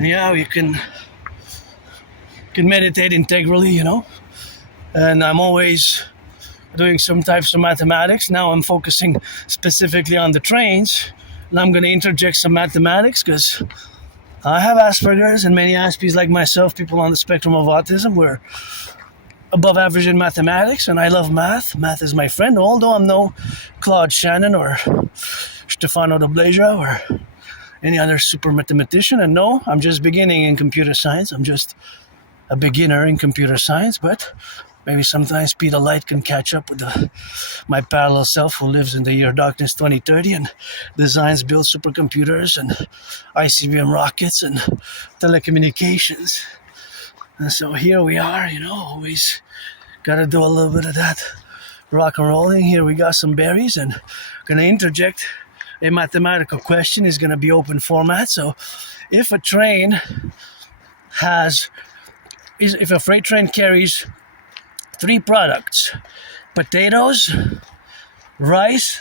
yeah, you can meditate integrally, and I'm always doing some types of mathematics. Now I'm focusing specifically on the trains, and I'm going to interject some mathematics because I have Asperger's, and many Aspies like myself, people on the spectrum of autism, we're above average in mathematics, and I love math. Math is my friend, although I'm no Claude Shannon or Stefano de Blasia or any other super mathematician. And no, I'm just beginning in computer science. I'm just a beginner in computer science, but Maybe sometimes speed of light can catch up with my parallel self who lives in the year darkness 2030 and designs, builds supercomputers and ICBM rockets and telecommunications. And so here we are, always got to do a little bit of that rock and rolling. Here we got some berries and going to interject a mathematical question. Is going to be open format. So if a freight train carries 3 products, potatoes, rice,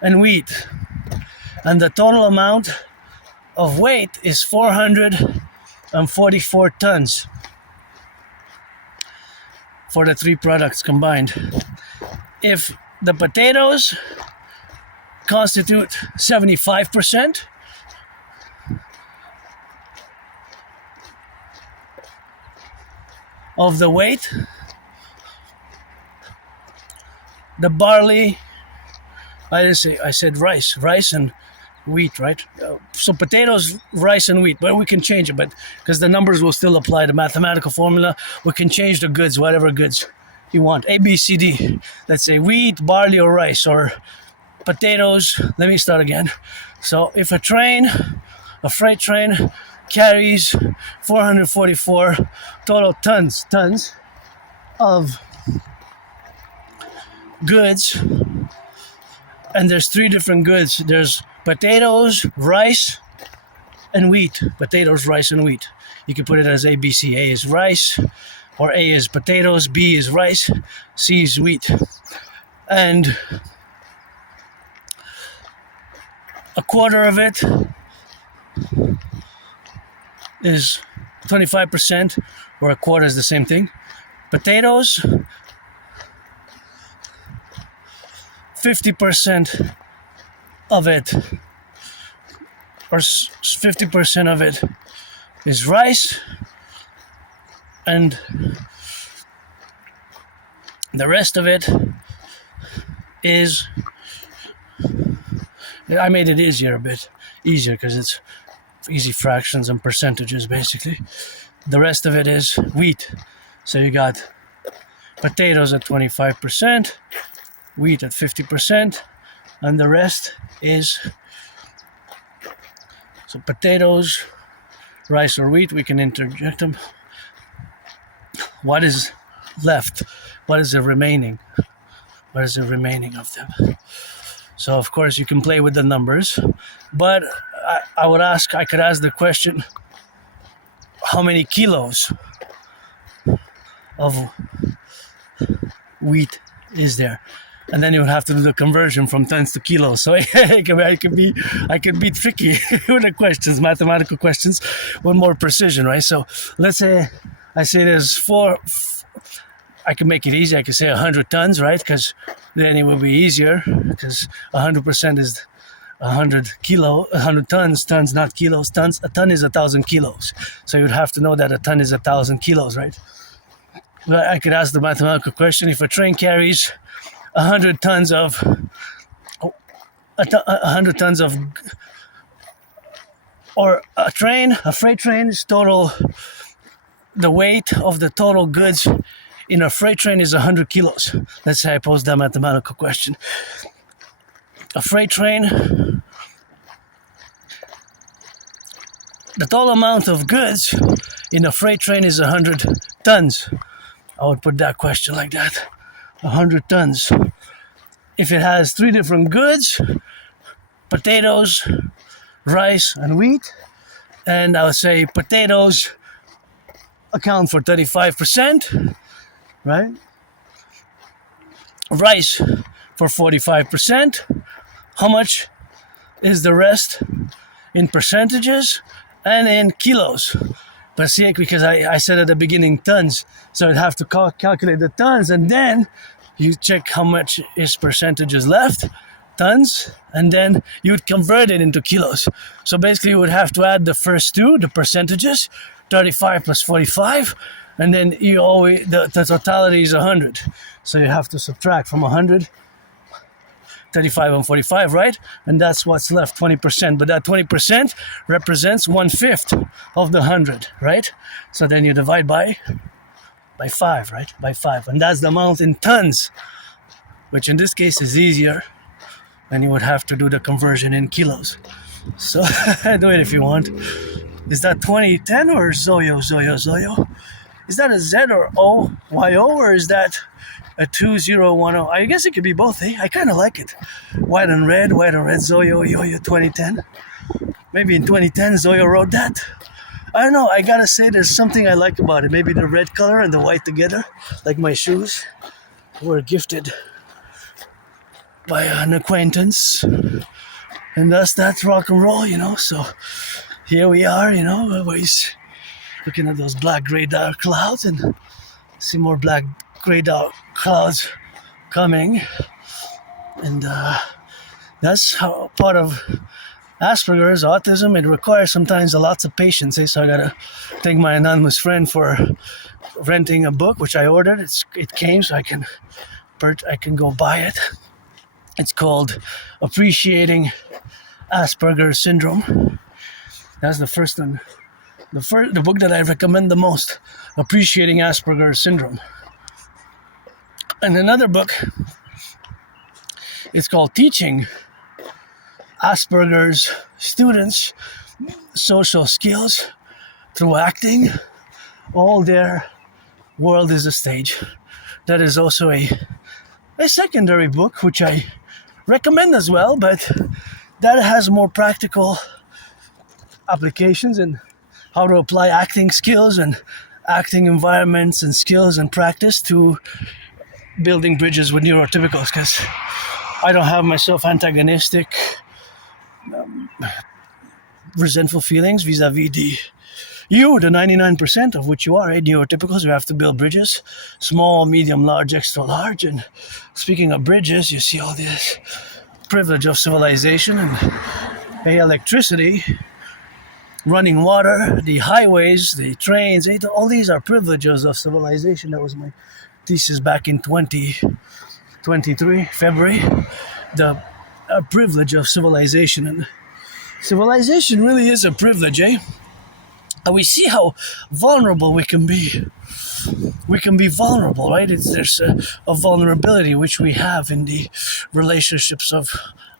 and wheat, and the total amount of weight is 444 tons for the 3 products combined. If the potatoes constitute 75% of the weight, the barley, I said rice and wheat, right? So potatoes, rice, and wheat, but we can change it, but because the numbers will still apply, the mathematical formula, we can change the goods, whatever goods you want. A, B, C, D. Let's say wheat, barley, or rice, or potatoes. Let me start again. So if a freight train carries 444 total tons of goods, and there's 3 different goods. There's potatoes, rice, and wheat. Potatoes, rice, and wheat. You can put it as A, B, C. A is rice, or A is potatoes, B is rice, C is wheat. And a quarter of it is 25%, or a quarter is the same thing. Potatoes, 50% of it, or 50% of it is rice, and the rest of it is, I made it a bit easier because it's easy fractions and percentages basically. The rest of it is wheat. So you got potatoes at 25%, wheat at 50%, and the rest is, so potatoes, rice, or wheat, we can interject them. What is left? What is the remaining? What is the remaining of them? So of course you can play with the numbers, but I could ask the question, how many kilos of wheat is there? And then you would have to do the conversion from tons to kilos. So I could be tricky with the questions, mathematical questions, with more precision, right? So let's say I say there's 4. I can make it easy. I can say 100 tons, right? Because then it will be easier. Because 100% is 100 tons, not kilos. Tons. A ton is 1,000 kilos. So you'd have to know that a ton is 1,000 kilos, right? But I could ask the mathematical question: if a train carries 100 tons of, or a freight train's total, the weight of the total goods in a freight train is 100 kilos. Let's say I pose that mathematical question. A freight train, the total amount of goods in a freight train is 100 tons. I would put that question like that. 100 tons. If it has 3 different goods, potatoes, rice, and wheat, and I would say potatoes account for 35%, right? Rice for 45%. How much is the rest in percentages and in kilos? But see, because I said at the beginning tons, so I'd have to calculate the tons, and then you check how much is percentages left, tons, and then you'd convert it into kilos. So basically you would have to add the first 2, the percentages, 35 plus 45, and then you always, the totality is 100. So you have to subtract from 100, 35 and 45, right? And that's what's left, 20%. But that 20% represents 1/5 of the 100, right? So then you divide by by 5, right? By 5. And that's the amount in tons, which in this case is easier. And you would have to do the conversion in kilos. So do it if you want. Is that 2010 or Zoyo? Is that a Z or O, YO, or is that a 2010? I guess it could be both, eh? I kind of like it. White and red, Zoyo, Yo-Yo 2010. Maybe in 2010 Zoyo wrote that. I don't know, I gotta say there's something I like about it. Maybe the red color and the white together, like my shoes, were gifted by an acquaintance, and thus that's rock and roll, so here we are, always looking at those black gray dark clouds and see more black gray dark clouds coming, and that's how part of Asperger's autism. It requires sometimes lots of patience, so I gotta thank my anonymous friend for renting a book which I ordered. It came, so I can go buy it. It's called Appreciating Asperger's Syndrome. That's the first one. The book that I recommend the most, Appreciating Asperger's Syndrome. And another book, it's called Teaching Asperger's Students Social Skills Through Acting. All their world is a stage. That is also a secondary book, which I recommend as well, but that has more practical applications and how to apply acting skills and acting environments and skills and practice to building bridges with neurotypicals, because I don't have myself antagonistic, resentful feelings vis-a-vis the 99% of which you are, neurotypicals. You have to build bridges, small, medium, large, extra large. And speaking of bridges, you see all this privilege of civilization and electricity, running water, the highways, the trains, all these are privileges of civilization. That was my thesis back in 2023, February. The privilege of civilization. And civilization really is a privilege, eh? And we see how vulnerable we can be. We can be vulnerable, right? There's a vulnerability which we have in the relationships of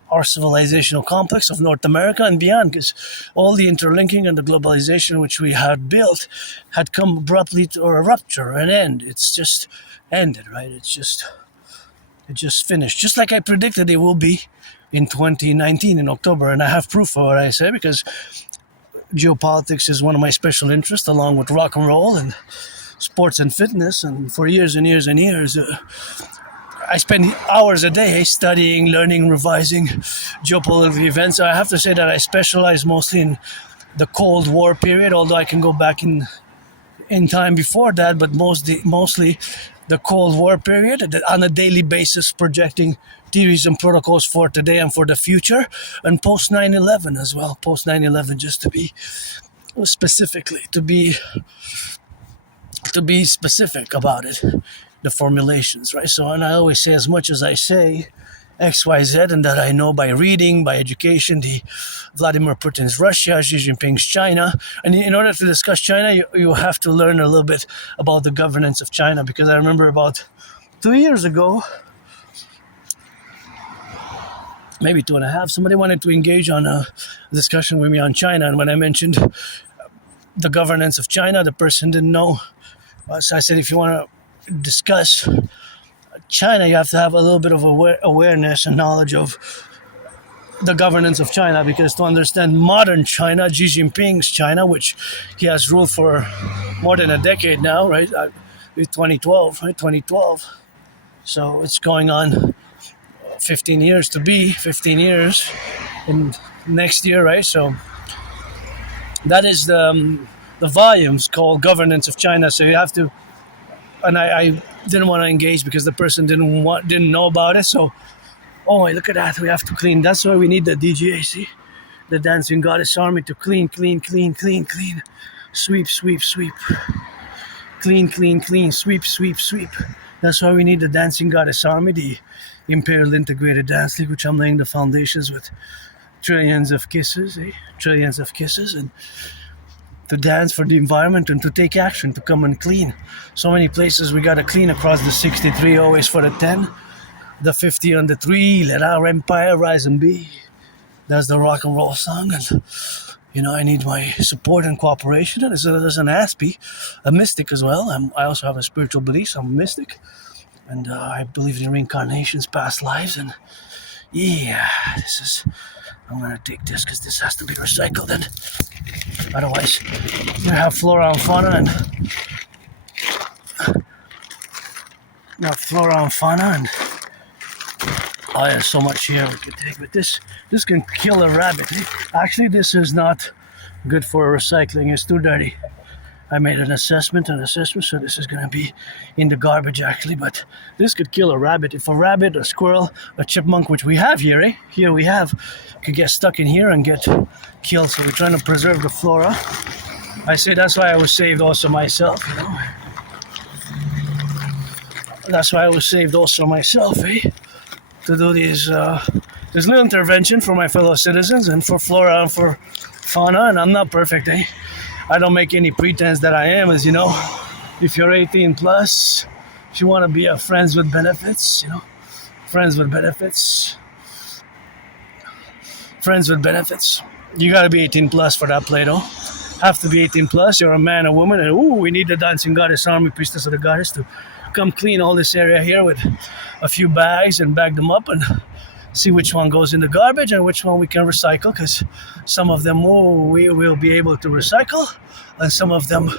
our civilizational complex of North America and beyond, because all the interlinking and the globalization which we had built had come abruptly to a rupture, an end. It's just ended, right? It just finished. Just like I predicted it will be in 2019 in October. And I have proof for what I say, because geopolitics is one of my special interests, along with rock and roll and sports and fitness. And for years and years and years, I spend hours a day studying, learning, revising geopolitical events. So I have to say that I specialize mostly in the Cold War period, although I can go back in time before that, but mostly the Cold War period, on a daily basis, projecting theories and protocols for today and for the future, and post 9/11 as well. Post 9/11, just to be specific about it, the formulations, right? So, and I always say, as much as I say X, Y, Z, and that I know by reading, by education, the Vladimir Putin's Russia, Xi Jinping's China. And in order to discuss China, you have to learn a little bit about the governance of China, because I remember about 2 years ago, maybe 2.5, somebody wanted to engage on a discussion with me on China, and when I mentioned the governance of China, the person didn't know. So I said, if you want to discuss China, you have to have a little bit of awareness and knowledge of the governance of China, because to understand modern China, Xi Jinping's China, which he has ruled for more than a decade now, right? 2012, right? 2012. So it's going on 15 years in next year, right? So that is the volumes called Governance of China. So you have to, and I didn't want to engage because the person didn't know about it. So, oh my, look at that, we have to clean. That's why we need the DGA, see? The Dancing Goddess Army to clean. Sweep. Clean, sweep. That's why we need the Dancing Goddess Army, the Imperial Integrated Dance League, which I'm laying the foundations with trillions of kisses, and to dance for the environment and to take action, to come and clean. So many places we gotta clean across the 63, always for the 10, the 50 on the 3, let our empire rise and be. That's the rock and roll song, and I need my support and cooperation. And there's an Aspie, a mystic as well. I also have a spiritual belief. I'm a mystic, and I believe in reincarnations, past lives, and yeah, I'm gonna take this because this has to be recycled, and otherwise we have flora and fauna and oh, there's so much here we could take, but this can kill a rabbit. Actually, this is not good for recycling. It's too dirty. I made an assessment, so this is going to be in the garbage actually, but this could kill a rabbit. If a rabbit, a squirrel, a chipmunk, which we have here, here we have, could get stuck in here and get killed, so we're trying to preserve the flora. I say that's why I was saved also myself, That's why I was saved also myself, to do this little intervention for my fellow citizens and for flora and for fauna, and I'm not perfect, I don't make any pretense that I am, as you know. If you're 18 plus, if you want to be a friends with benefits, friends with benefits, you got to be 18 plus for that play, though. Have to be 18 plus. You're a man or woman, and we need the dancing goddess army, priestess of the goddess, to come clean all this area here with a few bags and bag them up and see which one goes in the garbage and which one we can recycle, because some of them we will be able to recycle and some of them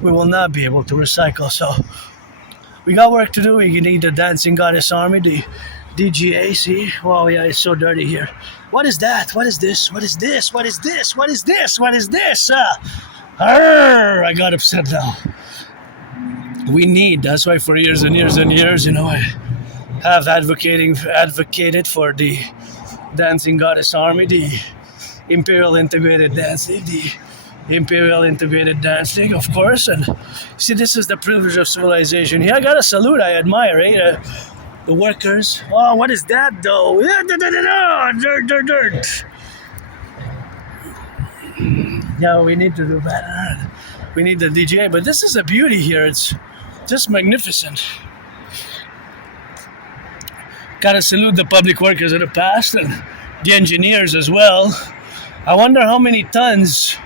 we will not be able to recycle. So we got work to do. We need the dancing goddess army, the DGA. See, wow, yeah, it's so dirty here. What is that? What is this? What is this? What is this? What is this? What is this? I got upset now. That's why for years and years and years, I have advocated for the dancing goddess army, the Imperial Integrated Dance League, of course. And see, this is the privilege of civilization. Here, I gotta salute, I admire, the workers. Oh, what is that though? Dirt. Yeah, we need to do better. We need the DJ, but this is a beauty here. It's just magnificent. Gotta salute the public workers of the past and the engineers as well. I wonder how many tons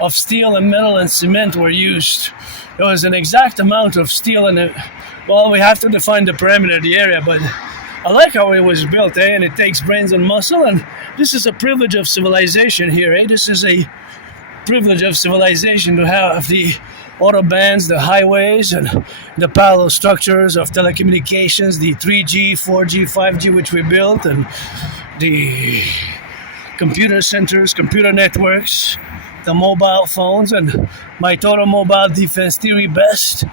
of steel and metal and cement were used. There was an exact amount of steel and we have to define the perimeter of the area, but I like how it was built, and it takes brains and muscle, and this is a privilege of civilization here, This is a privilege of civilization to have the autobahns, the highways, and the parallel structures of telecommunications, the 3G, 4G, 5G, which we built, and the computer centers, computer networks, the mobile phones, and my total mobile defense theory best,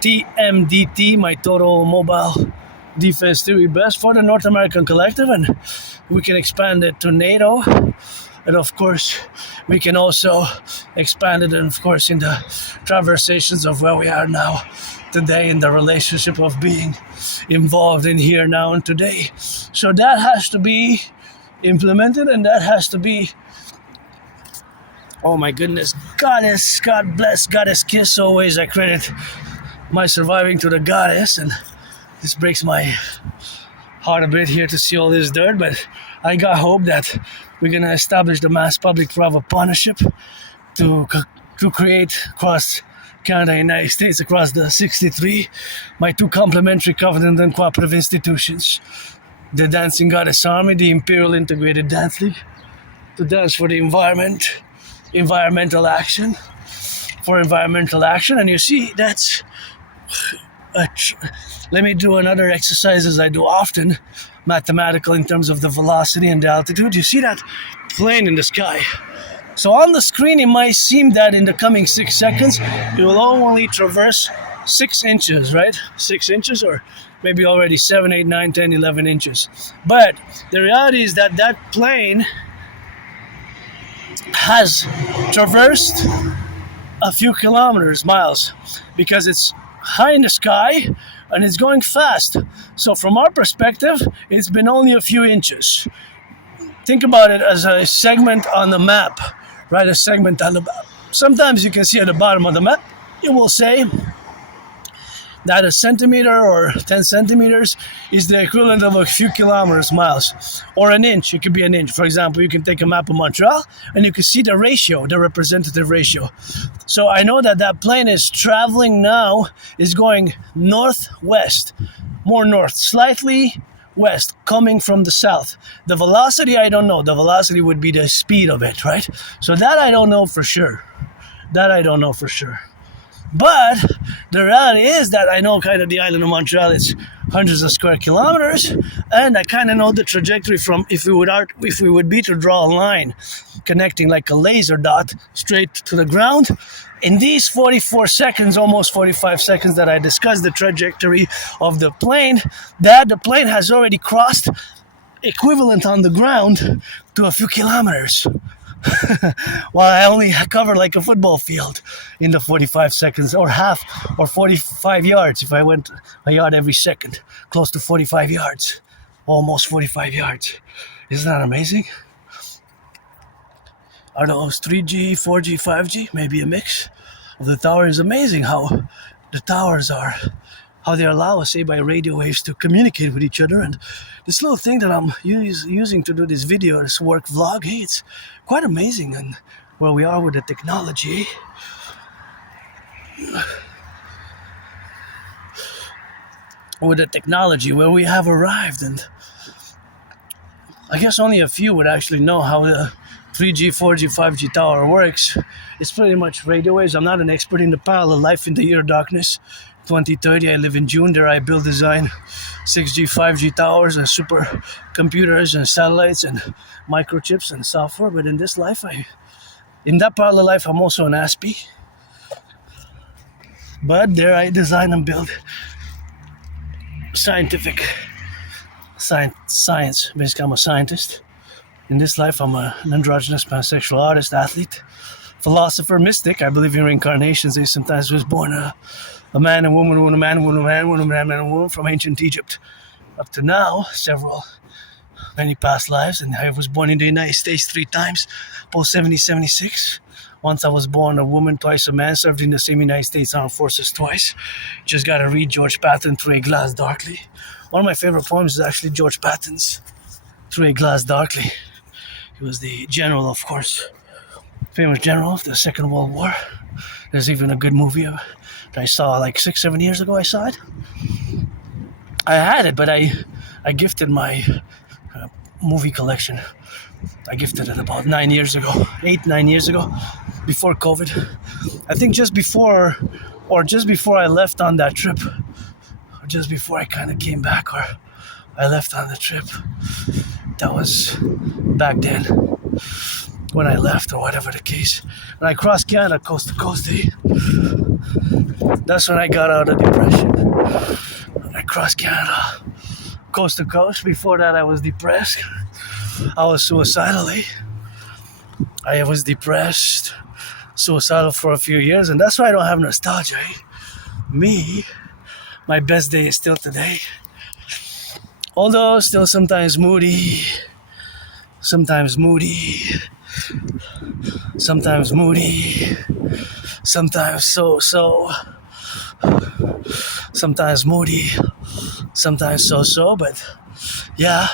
TMDT, my total mobile defense theory best for the North American Collective, and we can expand it to NATO. And of course, we can also expand it, and of course, in the conversations of where we are now today, in the relationship of being involved in here now and today. So that has to be implemented, and that has to be, oh my goodness, goddess, God bless, goddess kiss always. I credit my surviving to the goddess, and this breaks my heart a bit here to see all this dirt, but I got hope that we're going to establish the mass public to have a partnership to create across Canada and United States, across the 63, my two complementary covenant and cooperative institutions, the Dancing Goddess Army, the Imperial Integrated Dance League, to dance for the environmental action, and you see, that's let me do another exercise as I do often, mathematical in terms of the velocity and the altitude. You see that plane in the sky? So on the screen, it might seem that in the coming 6 seconds, it will only traverse 6 inches, right? 6 inches, or maybe already 7, 8, 9, 10, 11 inches. But the reality is that that plane has traversed a few kilometers, miles, because it's high in the sky and it's going fast. So from our perspective, it's been only a few inches. Think about it as a segment on the map, right? A segment on the map. sometimes you can see at the bottom of the map, it will say that a centimeter or 10 centimeters is the equivalent of a few kilometers, miles, or an inch. It could be an inch. For example, you can take a map of Montreal and you can see the ratio, the representative ratio. So I know that that plane is traveling now, is going northwest, more north, slightly west, coming from the south. The velocity, I don't know. The velocity would be the speed of it, right? So that I don't know for sure. But the reality is that I know kind of the island of Montreal, it's hundreds of square kilometers, and I kind of know the trajectory from if we would be to draw a line connecting like a laser dot straight to the ground. In these 44 seconds, almost 45 seconds that I discussed the trajectory of the plane, that the plane has already crossed equivalent on the ground to a few kilometers. While I only covered like a football field in the 45 seconds, or half, or 45 yards if I went a yard every second, close to 45 yards, almost 45 yards. Isn't that amazing? Are those 3G, 4G, 5G? Maybe a mix of the tower. Is amazing how the towers are, how they allow us, say, by radio waves to communicate with each other. And this little thing that I'm using to do this video, this work vlog, hey, it's quite amazing and where we are with the technology. With the technology, where we have arrived. And I guess only a few would actually know how the 3G, 4G, 5G tower works. It's pretty much radio waves. I'm not an expert in the parallel life in the year darkness. 2030, I live in June. There I build, design 6G, 5G towers and super computers and satellites and microchips and software. But in this life, in that parallel life, I'm also an Aspie. But there I design and build scientific science. Basically, I'm a scientist. In this life, I'm an androgynous pansexual artist, athlete, philosopher, mystic. I believe in reincarnations. I sometimes was born a man and woman, a man, woman, a man, woman, a man, and a woman from ancient Egypt. Up to now, many past lives, and I was born in the United States 3 times, post 76. Once I was born a woman, twice a man, served in the same United States Armed Forces twice. Just gotta read George Patton, Through a Glass Darkly. One of my favorite poems is actually George Patton's Through a Glass Darkly. He was the general, of course, famous general of the Second World War. There's even a good movie that I saw like 6-7 years ago. I saw it. I had it, but I gifted my movie collection. I gifted it about 9 years ago, 8-9 years ago, before COVID. I think just before I left on that trip, or just before I kind of came back, or I left on the trip. That was back then, when I left, or whatever the case. When I crossed Canada coast to coast, that's when I got out of depression. When I crossed Canada coast to coast. Before that, I was depressed. I was suicidal. I was depressed, suicidal for a few years, and that's why I don't have nostalgia. Me, my best day is still today. Although still sometimes moody, sometimes so, sometimes moody, sometimes so, but yeah,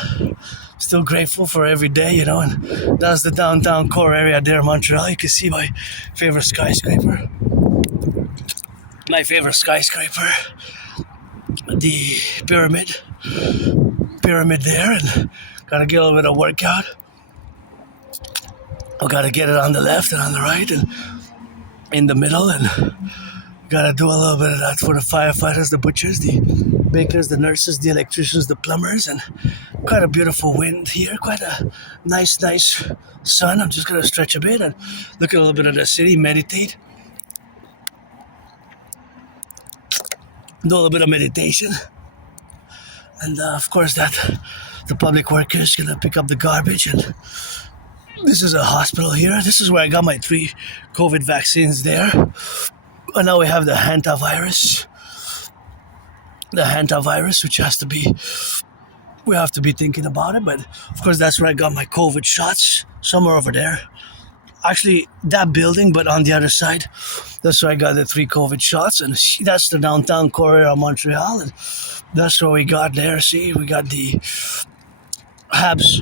still grateful for every day, and that's the downtown core area there in Montreal. You can see my favorite skyscraper. The pyramid there, and gotta get a little bit of workout. I gotta get it on the left and on the right and in the middle, and gotta do a little bit of that for the firefighters, the butchers, the bakers, the nurses, the electricians, the plumbers, and quite a beautiful wind here, quite a nice sun. I'm just gonna stretch a bit and look at a little bit of the city, meditate, do a little bit of meditation. And of course that the public workers gonna pick up the garbage. And this is a hospital here. This is where I got my 3 COVID vaccines there. And now we have the hantavirus. Which we have to be thinking about it. But of course that's where I got my COVID shots, somewhere over there. actually that building, but on the other side. That's where I got the 3 COVID shots, and that's the downtown corridor of Montreal, and that's where we got there. See, we got the Habs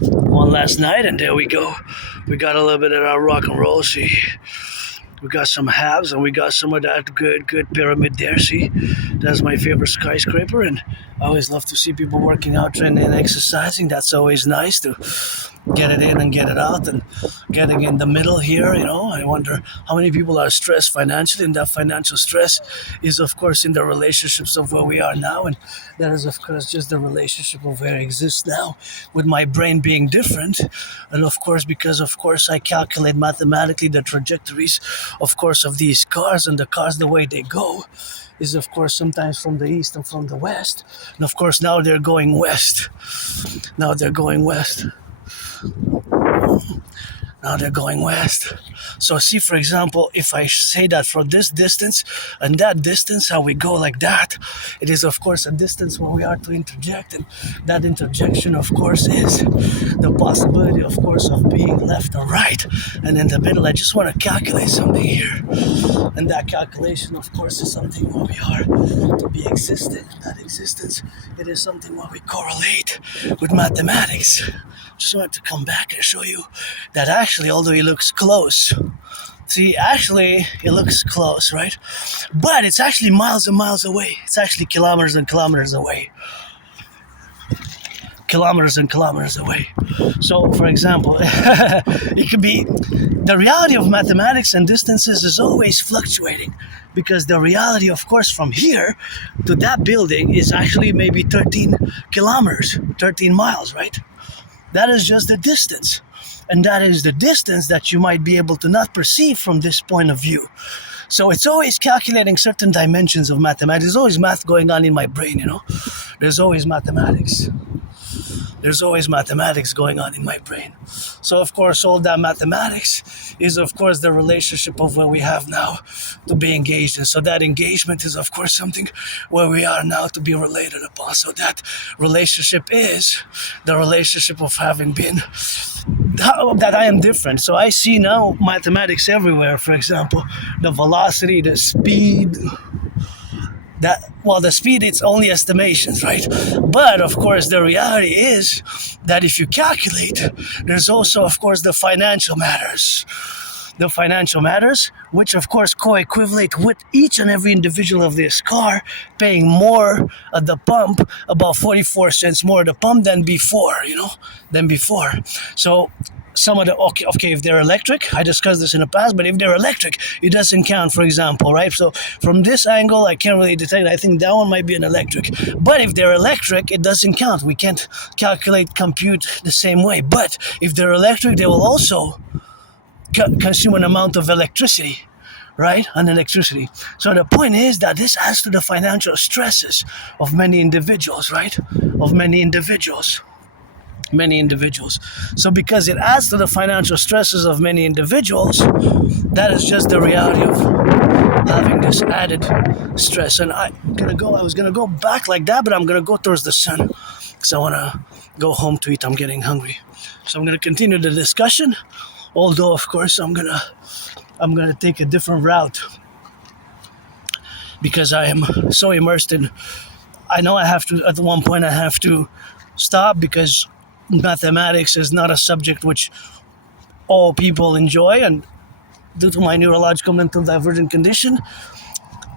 one last night, and there we go. We got a little bit of our rock and roll. See, we got some Habs, and we got some of that good pyramid there. See, that's my favorite skyscraper, and I always love to see people working out, training, and exercising. That's always nice to get it in and get it out, and getting in the middle here, I wonder how many people are stressed financially, and that financial stress is of course in the relationships of where we are now, and that is of course just the relationship of where it exists now, with my brain being different, and of course because of course I calculate mathematically the trajectories of course of these cars, and the cars, the way they go is of course sometimes from the east and from the west, and of course now they're going west. Now they're going west. So see, for example, if I say that for this distance and that distance, how we go like that, it is of course a distance where we are to interject, and that interjection of course is the possibility of course of being left or right, and in the middle I just want to calculate something here, and that calculation of course is something where we are to be existing. That existence, it is something where we correlate with mathematics. Just wanted to come back and show you that actually, although it looks close, see, actually it looks close, right? But it's actually miles and miles away. It's actually kilometers and kilometers away. Kilometers and kilometers away. So, for example, it could be the reality of mathematics and distances is always fluctuating, because the reality, of course, from here to that building is actually maybe 13 kilometers, 13 miles, right? That is just the distance. And that is the distance that you might be able to not perceive from this point of view. So it's always calculating certain dimensions of mathematics. There's always math going on in my brain, There's always mathematics. There's always mathematics going on in my brain. So, of course, all that mathematics is, of course, the relationship of where we have now to be engaged in. So that engagement is, of course, something where we are now to be related upon. So that relationship is the relationship of having been that I am different. So I see now mathematics everywhere. For example, the velocity, the speed. The speed, it's only estimations, right? But of course, the reality is that if you calculate, there's also, of course, the financial matters. The financial matters, which of course co-equivalent with each and every individual of this car paying more at the pump, about 44 cents more at the pump than before, So some of the, okay, if they're electric, I discussed this in the past, but if they're electric, it doesn't count, for example, right? So from this angle, I can't really detect. I think that one might be an electric. But if they're electric, it doesn't count. We can't compute the same way. But if they're electric, they will also consume an amount of electricity, right? And electricity. So the point is that this adds to the financial stresses of many individuals, right? Many individuals. So because it adds to the financial stresses of many individuals, that is just the reality of having this added stress. And I was gonna go back like that, but I'm gonna go towards the sun because I wanna go home to eat. I'm getting hungry. So I'm gonna continue the discussion, although of course I'm gonna take a different route because I am so immersed in, I know I have to, at one point I have to stop because mathematics is not a subject which all people enjoy, and due to my neurological mental divergent condition,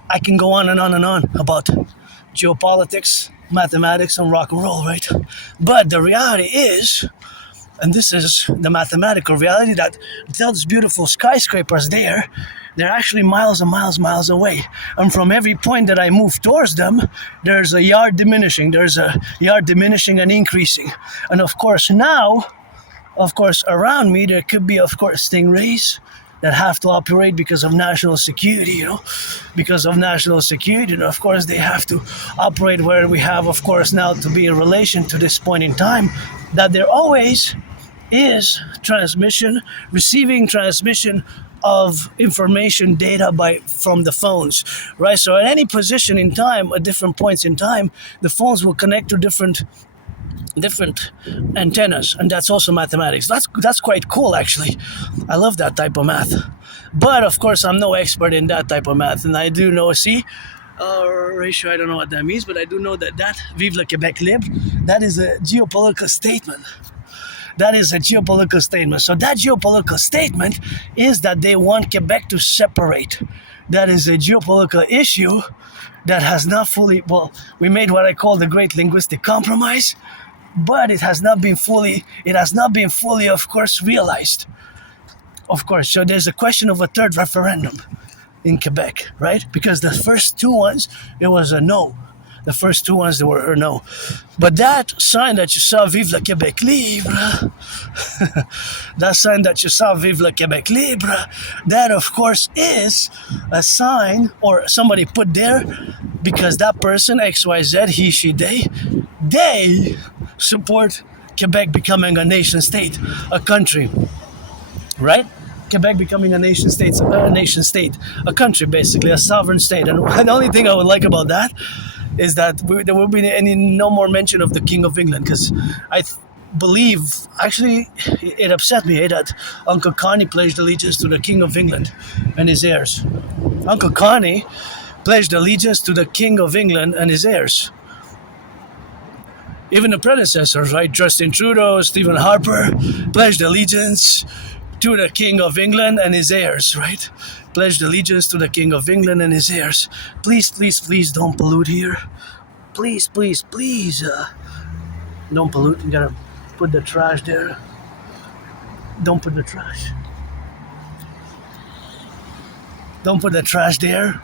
I can go on and on and on about geopolitics, mathematics, and rock and roll, right? But the reality is, and this is the mathematical reality, that those beautiful skyscrapers there, they're actually miles and miles away. And from every point that I move towards them, there's a yard diminishing. There's a yard diminishing and increasing. And of course now, around me, there could be, of course, stingrays that have to operate because of national security, because of national security. And of course, they have to operate where we have, of course, now to be in relation to this point in time, that there always is receiving transmission of information data from the phones, right? So at any position in time, at different points in time, the phones will connect to different different antennas, and that's also mathematics. That's quite cool, actually. I love that type of math. But of course, I'm no expert in that type of math, and I do know, ratio, I don't know what that means, but I do know that Vive le Québec libre, that is a geopolitical statement. That is a geopolitical statement. So that geopolitical statement is that they want Quebec to separate. That is a geopolitical issue that has not fully, we made what I call the Great Linguistic Compromise, but it has not been fully, of course, realized. Of course, so there's a question of a third referendum in Quebec, right? Because the first two ones, it was a no. The first two ones, they were a no. But that sign that you saw, Vive le Québec libre, that sign that you saw, Vive le Québec libre, that of course is a sign, or somebody put there, because that person, XYZ, he, she, they support Quebec becoming a nation state, a country, right? Quebec becoming a nation state, a country, basically, a sovereign state. And the only thing I would like about that is that there will be no more mention of the King of England, because I believe, actually, it upset me that Uncle Connie pledged allegiance to the King of England and his heirs. Uncle Connie pledged allegiance to the King of England and his heirs. Even the predecessors, right? Justin Trudeau, Stephen Harper, pledged allegiance to the King of England and his heirs, right? Pledged allegiance to the King of England and his heirs. Please, please, please don't pollute here. Please, please, please. Don't pollute. You gotta put the trash there. Don't put the trash. Don't put the trash there.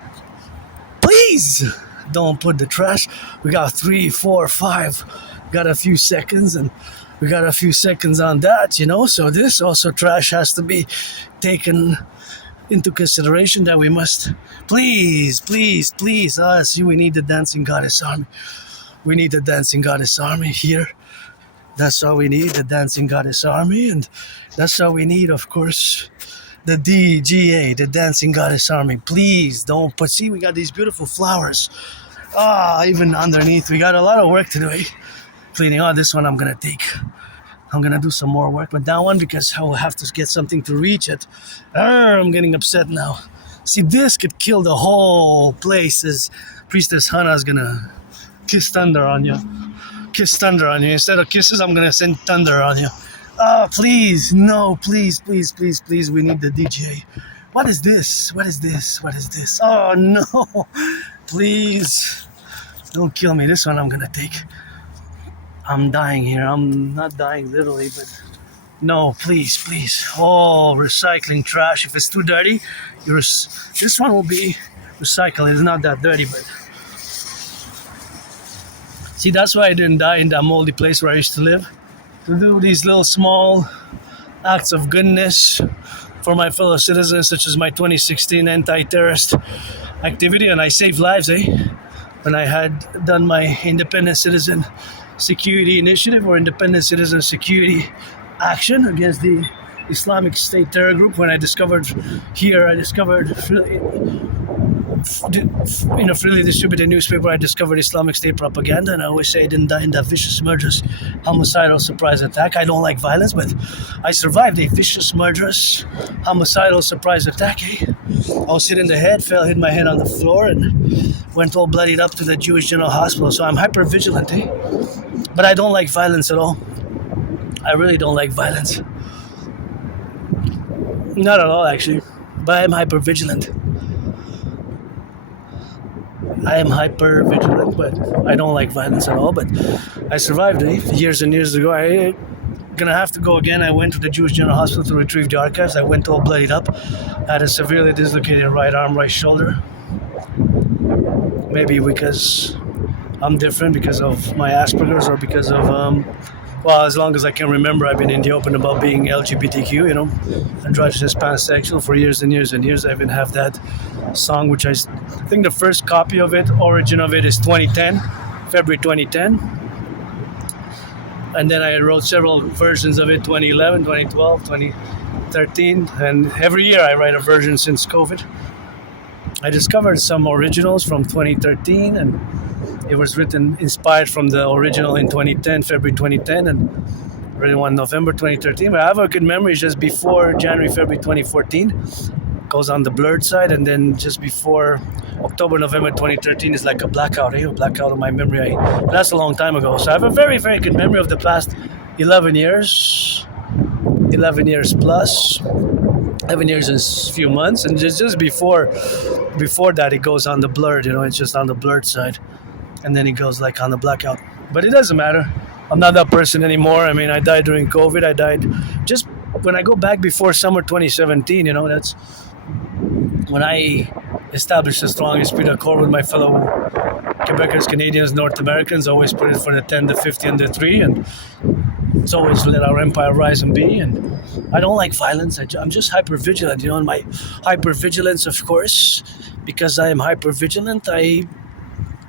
Please don't put the trash. We got 3, 4, 5. Got a few seconds, and we got a few seconds on that, so this also trash has to be taken into consideration, that we must please see, we need the dancing goddess army. We need the dancing goddess army here. That's all we need, the dancing goddess army, and that's all we need, of course, the DGA, the dancing goddess army. Please don't put, see, we got these beautiful flowers. Even underneath, we got a lot of work to do, cleaning. This one I'm gonna take. I'm gonna do some more work with that one, because I will have to get something to reach it. I'm getting upset now. See, this could kill the whole place. As Priestess Hannah's gonna kiss thunder on you. Kiss thunder on you. Instead of kisses, I'm gonna send thunder on you. Please, no, please, please, please, please. We need the DJ. What is this? What is this? What is this? Oh no! Please, don't kill me. This one I'm gonna take. I'm dying here. I'm not dying literally, but no, please, please. Oh, recycling trash. If it's too dirty, this one will be recycling. It's not that dirty, but see, that's why I didn't die in that moldy place where I used to live. To do these little small acts of goodness for my fellow citizens, such as my 2016 anti-terrorist activity, and I saved lives, when I had done my independent citizen security initiative, or independent citizen security action against the Islamic State terror group. When I discovered in a freely distributed newspaper, I discovered Islamic State propaganda, and I always say I didn't die in that vicious, murderous, homicidal surprise attack. I don't like violence, but I survived a vicious, murderous, homicidal surprise attack. I was hit in the head, hit my head on the floor, and went all bloodied up to the Jewish General Hospital. So I'm hyper vigilant, but I don't like violence at all. I really don't like violence. Not at all, actually. But I'm hyper vigilant. I am hyper vigilant, but I don't like violence at all. But I survived years and years ago. I'm gonna have to go again. I went to the Jewish General Hospital to retrieve the archives. I went all bloodied up. I had a severely dislocated right arm, right shoulder. Maybe because I'm different, because of my Asperger's, or because of as long as I can remember, I've been in the open about being LGBTQ, androgynous, pansexual for years and years and years. I even have that song, which I think the first copy of it, origin of it, is 2010, February 2010. And then I wrote several versions of it, 2011, 2012, 2013, and every year I write a version since COVID. I discovered some originals from 2013, and it was written inspired from the original in 2010, February 2010, and written on November 2013. But I have a good memory just before January, February 2014. Goes on the blurred side, and then just before October, November 2013 is like a blackout, a blackout of my memory. That's a long time ago. So I have a very, very good memory of the past 11 years plus, 11 years and a few months, and just before that it goes on the blurred, it's just on the blurred side, and then it goes like on the blackout. But it doesn't matter. I'm not that person anymore. I mean, I died during COVID. I died just when I go back before summer 2017, that's when I established a strong esprit de corps with my fellow Quebecers, Canadians, North Americans. Always put it for the 10, the 50, and the 3, and it's always let our empire rise and be. And I don't like violence. I'm just hyper vigilant, and my hyper vigilance, of course, because I am hyper vigilant,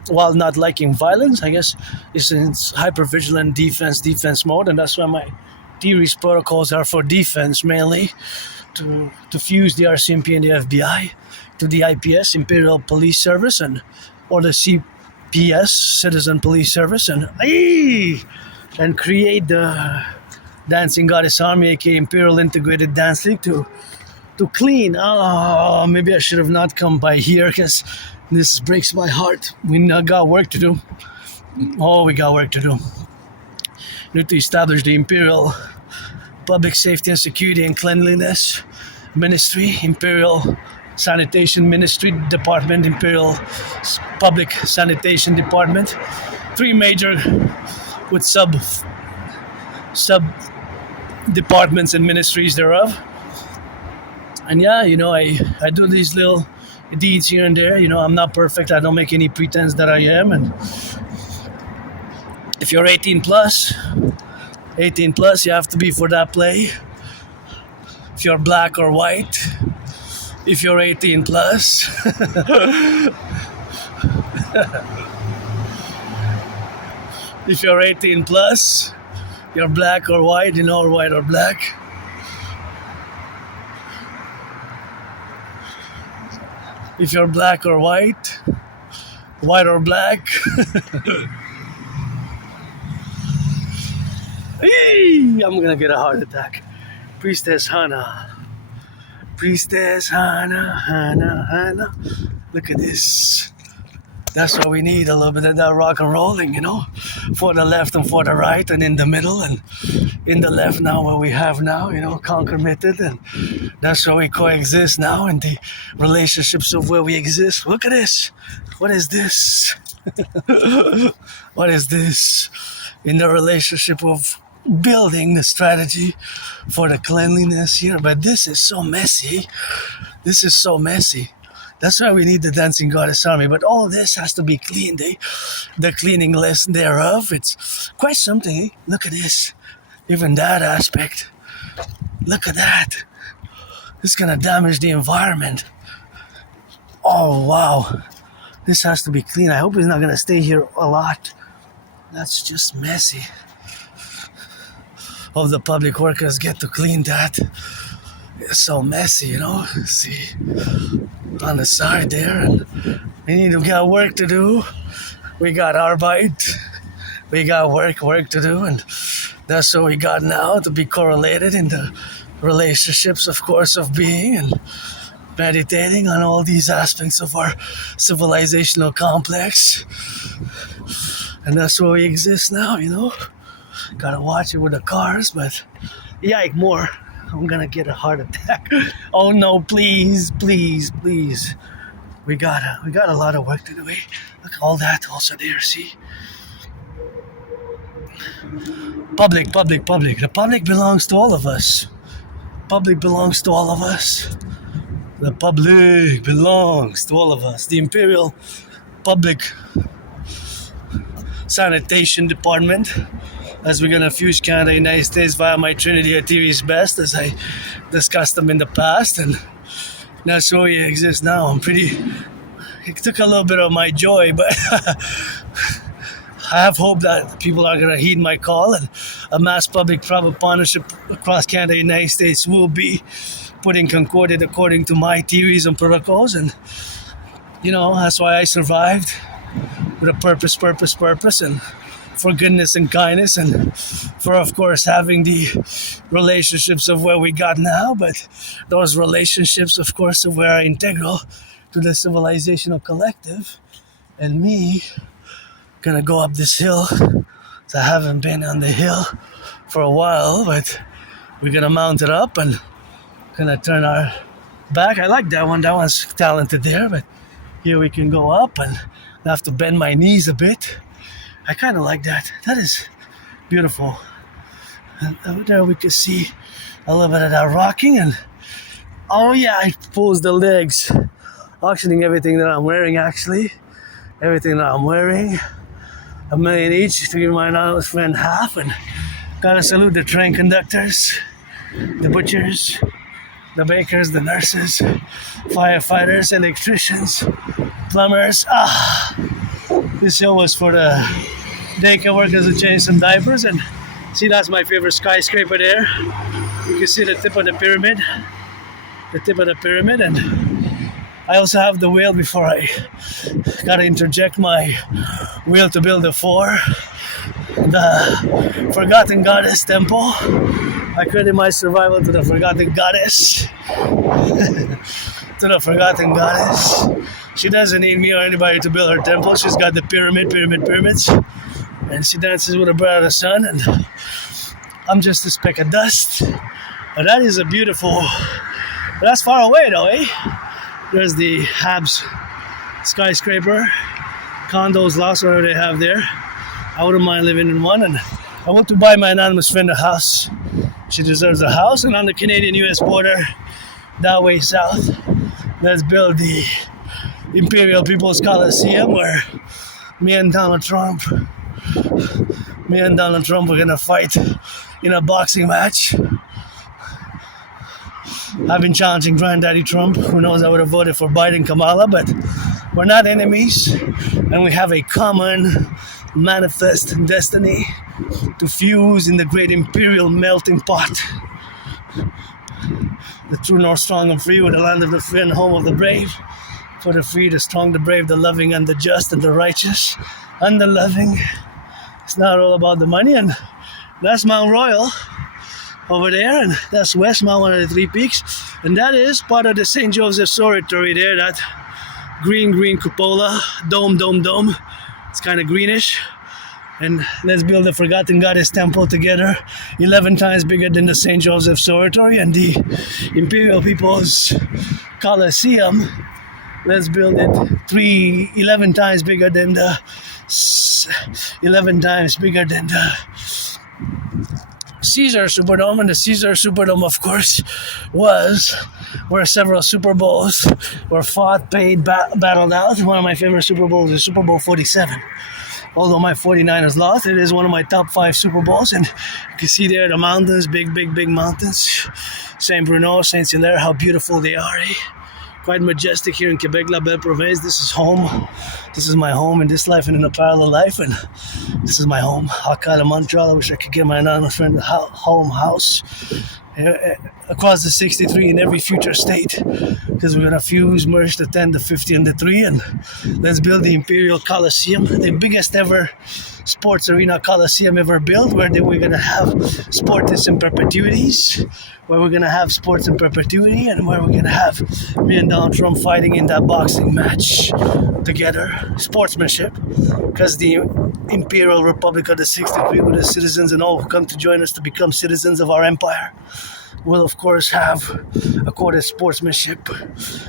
while not liking violence, I guess it's in hyper vigilant defense mode, and that's why my theories protocols are for defense mainly, to fuse the RCMP and the FBI to the IPS, Imperial Police Service, or the CPS, Citizen Police Service, and create the Dancing Goddess Army, aka Imperial Integrated Dance League, to clean. Oh, maybe I should have not come by here, because this breaks my heart. We got work to do. Oh, we got work to do. We need to establish the Imperial Public Safety and Security and Cleanliness Ministry, Imperial Sanitation Ministry Department, Imperial Public Sanitation Department. 3 major with sub departments and ministries thereof. And I do these little deeds here and there. I'm not perfect. I don't make any pretense that I am. And if you're 18 plus, you have to be for that play. If you're black or white, if you're 18 plus, if you're 18 plus, you're black or white, or white or black. If you're black or white or black. I'm gonna get a heart attack. Priestess Hannah. Hannah. Look at this. That's what we need, a little bit of that rock and rolling, for the left and for the right, and in the middle, and in the left now, what we have now, concomitant, and that's where we coexist now in the relationships of where we exist. Look at this. What is this? What is this? In the relationship of building the strategy for the cleanliness here. But this is so messy. That's why we need the Dancing Goddess Army. But all this has to be cleaned, The cleaning list thereof. It's quite something, Look at this. Even that aspect. Look at that. It's gonna damage the environment. Oh, wow. This has to be clean. I hope he's not gonna stay here a lot. That's just messy. All the public workers get to clean that. It's so messy, See, on the side there, and we got work to do. We got arbeit. We got work to do, and that's what we got now, to be correlated in the relationships, of course, of being, and meditating on all these aspects of our civilizational complex. And that's where we exist now, Gotta watch it with the cars, but yike more. I'm gonna get a heart attack. Oh no, please. We got a lot of work to do, Look, all that also there, see? Public. The public belongs to all of us. The public belongs to all of us. The Imperial Public Sanitation Department, as we're gonna fuse Canada and United States via my Trinity of theories best, as I discussed them in the past, and that's where we exist now. It took a little bit of my joy, but I have hope that people are gonna heed my call, and a mass public-private partnership across Canada and United States will be put in concorded according to my theories and protocols, and That's why I survived with a purpose, and for goodness and kindness, and for, of course, having the relationships of where we got now. But those relationships, of course, are integral to the civilizational collective. And me, gonna go up this hill. So I haven't been on the hill for a while, but we're gonna mount it up and gonna turn our back. I like that one. That one's talented there, but here we can go up and I have to bend my knees a bit. I kind of like that. That is beautiful. And over there we can see a little bit of that rocking, and oh yeah, I posed the legs, auctioning everything that I'm wearing. Actually, everything that I'm wearing, $1 million each to give my anonymous friend half. And gotta salute the train conductors, the butchers, the bakers, the nurses, firefighters, electricians, plumbers. This show was for the daycare workers who change some diapers. And see, that's my favorite skyscraper there. You can see the tip of the pyramid. And I also have the wheel before I gotta interject my wheel to build the 4. The Forgotten Goddess Temple. I credit my survival to the Forgotten Goddess. To the Forgotten Goddess. She doesn't need me or anybody to build her temple. She's got the pyramids. And she dances with her brother, the sun. And I'm just a speck of dust. But that is a beautiful... But that's far away though, eh? There's the Habs skyscraper. Condos, lots, whatever they have there. I wouldn't mind living in one. And I want to buy my anonymous friend a house. She deserves a house. And on the Canadian-US border, that way south, let's build the Imperial People's Coliseum, where me and Donald Trump are gonna fight in a boxing match. I've been challenging Granddaddy Trump, who knows I would have voted for Biden Kamala, but we're not enemies, and we have a common manifest destiny to fuse in the great imperial melting pot. The true north, strong and free, with the land of the free and home of the brave. For the free, the strong, the brave, the loving and the just and the righteous and the loving. It's not all about the money. And that's Mount Royal over there, and that's West Mount, one of the 3 peaks. And that is part of the St. Joseph's Oratory there, that green cupola, dome. It's kind of greenish. And let's build the Forgotten Goddess Temple together, 11 times bigger than the St. Joseph's Oratory, and the Imperial People's Coliseum. Let's build it 11 times bigger than the 11 times bigger than the Caesar Superdome. And the Caesar Superdome, of course, was where several Super Bowls were fought, paid, battled out. One of my favorite Super Bowls is Super Bowl 47. Although my 49ers lost, it is one of my top 5 Super Bowls. And you can see there the mountains, big mountains. Saint Bruno, Saint Hilaire, how beautiful they are, eh? Quite majestic here in Quebec, La Belle Province. This is home. This is my home in this life and in a parallel life. And this is my home. Outside of Montreal, I wish I could get my anonymous friend a house across the 63 in every future state, because we're going to fuse, merge the 10, the 50, and the 3, and let's build the Imperial Coliseum, the biggest ever sports arena coliseum ever built, where we're going to have sports in perpetuities, and where we're going to have me and Donald Trump fighting in that boxing match together. Sportsmanship, because the Imperial Republic of the 63, with the citizens and all who come to join us to become citizens of our empire, will of course have accorded sportsmanship.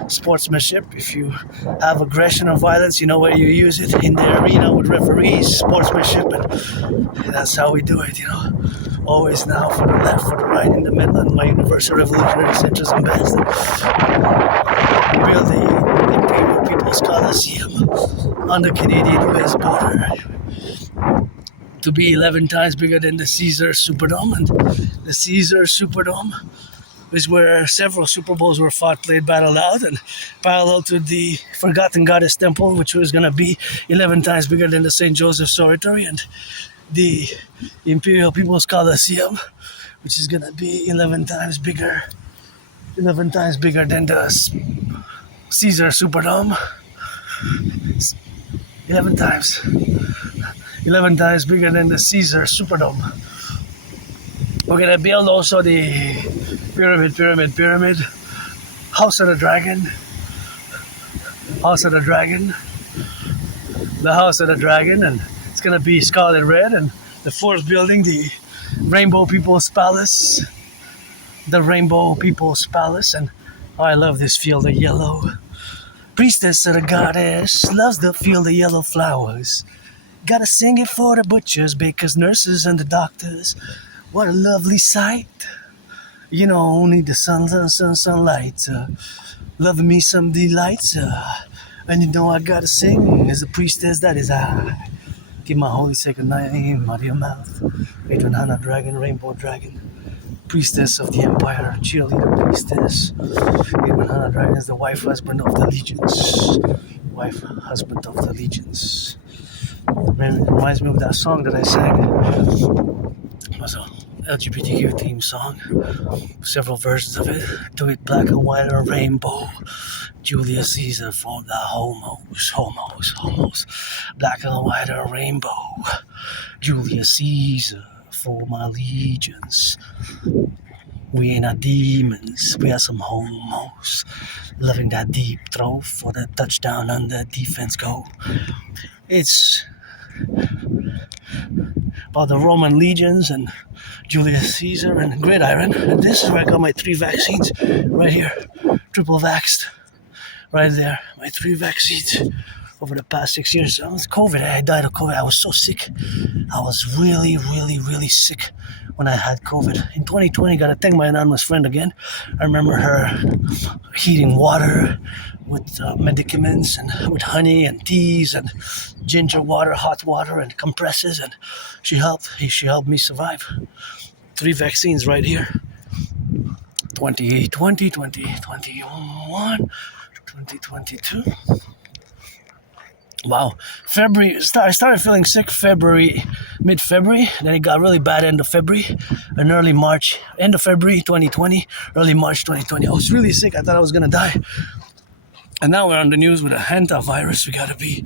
If you have aggression or violence, you know where you use it, in the arena with referees. Sportsmanship, and that's how we do it, always now for the left, for the right, in the middle, and my universal revolutionary centrism best. Build the Imperial People's Coliseum on the Canadian-US border to be 11 times bigger than the Caesar Superdome. And the Caesar Superdome is where several Super Bowls were fought, played, battled out, and parallel to the Forgotten Goddess Temple, which was going to be 11 times bigger than the St. Joseph's Oratory, and the Imperial People's Coliseum, which is going to be 11 times bigger than the Caesar Superdome. It's 11 times. 11 times bigger than the Caesar Superdome. We're gonna build also the pyramid. House of the Dragon. House of the Dragon. The House of the Dragon, and it's gonna be scarlet red. And the fourth building, the Rainbow People's Palace. The Rainbow People's Palace, and oh, I love this field of yellow. Priestess of the goddess loves the field of yellow flowers. Gotta sing it for the butchers, bakers, nurses, and the doctors. What a lovely sight. You know, only the sunlight. Loving me some delights. And you know I gotta sing as a priestess, that is I. Give my holy sacred name out of your mouth. Patron Hannah Dragon, Rainbow Dragon. Priestess of the Empire, cheerleader priestess. Patron Hannah Dragon is the wife, husband of the legions. Wife, husband of the legions. It reminds me of that song that I sang. It was a LGBTQ theme song. Several versions of it. Do it black and white or rainbow. Julius Caesar for the homos. Black and white or rainbow. Julius Caesar for my legions. We ain't not demons, we are some homos. Loving that deep throw for the touchdown on the defense goal. It's about the Roman legions and Julius Caesar and Gridiron. And this is where I got my 3 vaccines right here. Triple vaxxed. Right there. My 3 vaccines over the past 6 years. It was COVID. I died of COVID. I was so sick. I was really, really, really sick when I had COVID. In 2020, got to thank my anonymous friend again. I remember her heating water with medicaments and with honey and teas and ginger water, hot water and compresses, and she helped me survive. 3 vaccines right here. 2020, 2021, 2022. Wow. February, I started feeling sick mid-February. Then it got really bad end of February and early March. End of February 2020, early March 2020. I was really sick. I thought I was going to die. And now we're on the news with a hantavirus. We got to be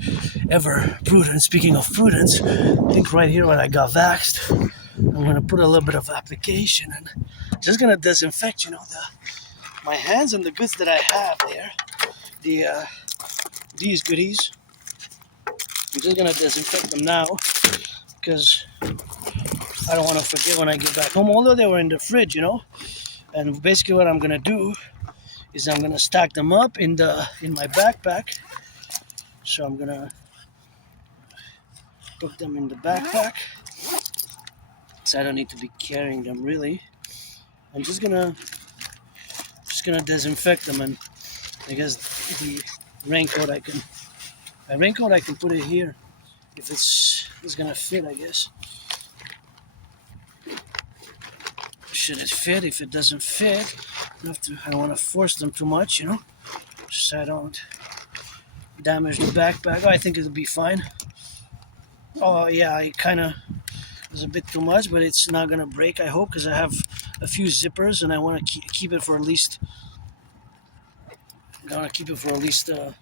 ever prudent. Speaking of prudence, I think right here when I got vaxxed, I'm going to put a little bit of application and just going to disinfect, my hands and the goods that I have there. These goodies. I'm just going to disinfect them now because I don't want to forget when I get back home, although they were in the fridge, And basically what I'm going to do is I'm going to stack them up in my backpack. So I'm going to put them in the backpack. So I don't need to be carrying them really. I'm just gonna disinfect them, and I guess the raincoat I can put it here if it's gonna fit, I guess. Should it fit? If it doesn't fit, I don't want to force them too much, just so I don't damage the backpack. I think it'll be fine. Oh yeah, it kind of was a bit too much, but it's not gonna break, I hope, because I have a few zippers and I want to keep it for at least a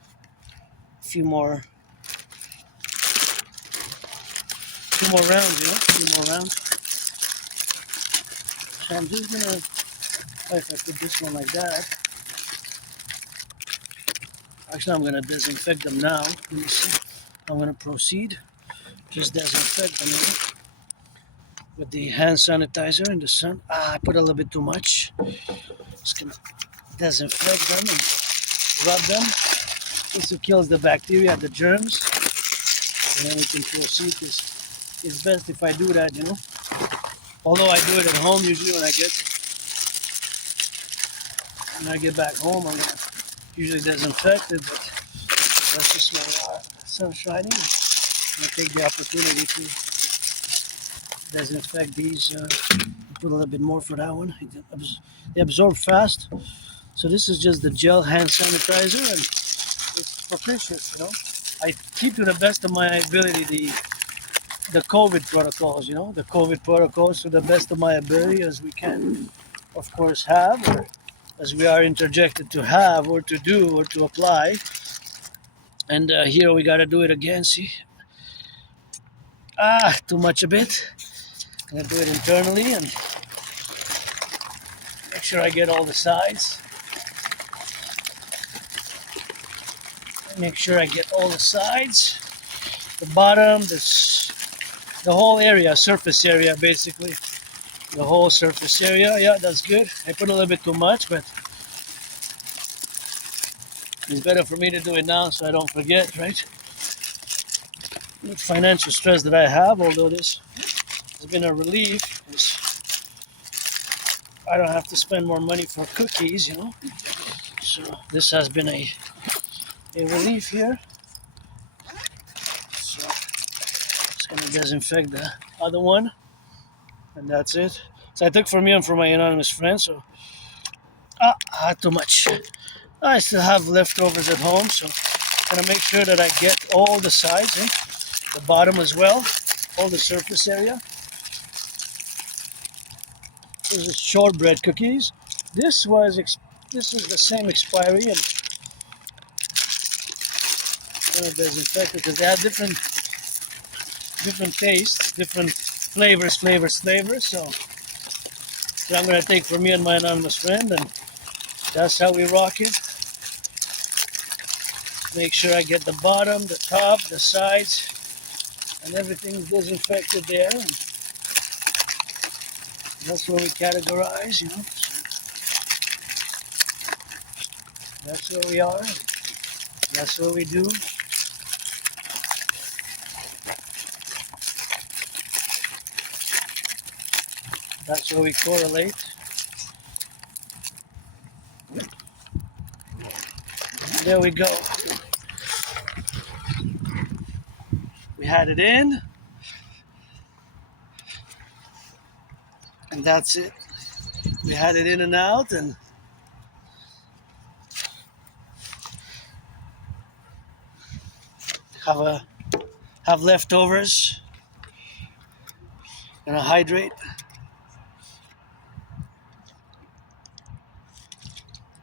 few more rounds, So I'm just gonna, if I put this one like that, actually I'm gonna disinfect them now. Let me see. I'm gonna proceed. Just disinfect them with the hand sanitizer in the sun. I put a little bit too much. Just gonna disinfect them and rub them. This kills the bacteria, the germs, and then we can proceed. It's best if I do that, Although I do it at home usually when I get back home, I'm gonna usually disinfect it, but that's just my sun shining. I'm gonna take the opportunity to disinfect these. Put a little bit more for that one. They absorb fast. So this is just the gel hand sanitizer, and it's propitious, I keep to the best of my ability the COVID protocols, the COVID protocols to the best of my ability as we can, of course, have, or as we are interjected to have, or to do, or to apply. And here we gotta do it again. See, too much of it. I'm gonna do it internally and make sure I get all the sides. Make sure I get all the sides, the bottom, the whole area, surface area, basically. The whole surface area. Yeah, that's good. I put a little bit too much, but it's better for me to do it now so I don't forget, right? The financial stress that I have, although this has been a relief, because I don't have to spend more money for cookies, you know. So this has been a relief here. So just gonna disinfect the other one, and that's it. So I took for me and for my anonymous friend. So too much. I still have leftovers at home, so I'm gonna make sure that I get all the sides, the bottom as well, all the surface area. This is shortbread cookies. This is the same expiry, and I'm gonna disinfect it because they have different tastes, different flavors. So I'm gonna take for me and my anonymous friend, and that's how we rock it. Make sure I get the bottom, the top, the sides, and everything's disinfected there. And that's where we categorize, you know. That's where we are. That's what we do. That's where we correlate. There we go. We had it in. And that's it. We had it in and out, and have leftovers. Gonna hydrate.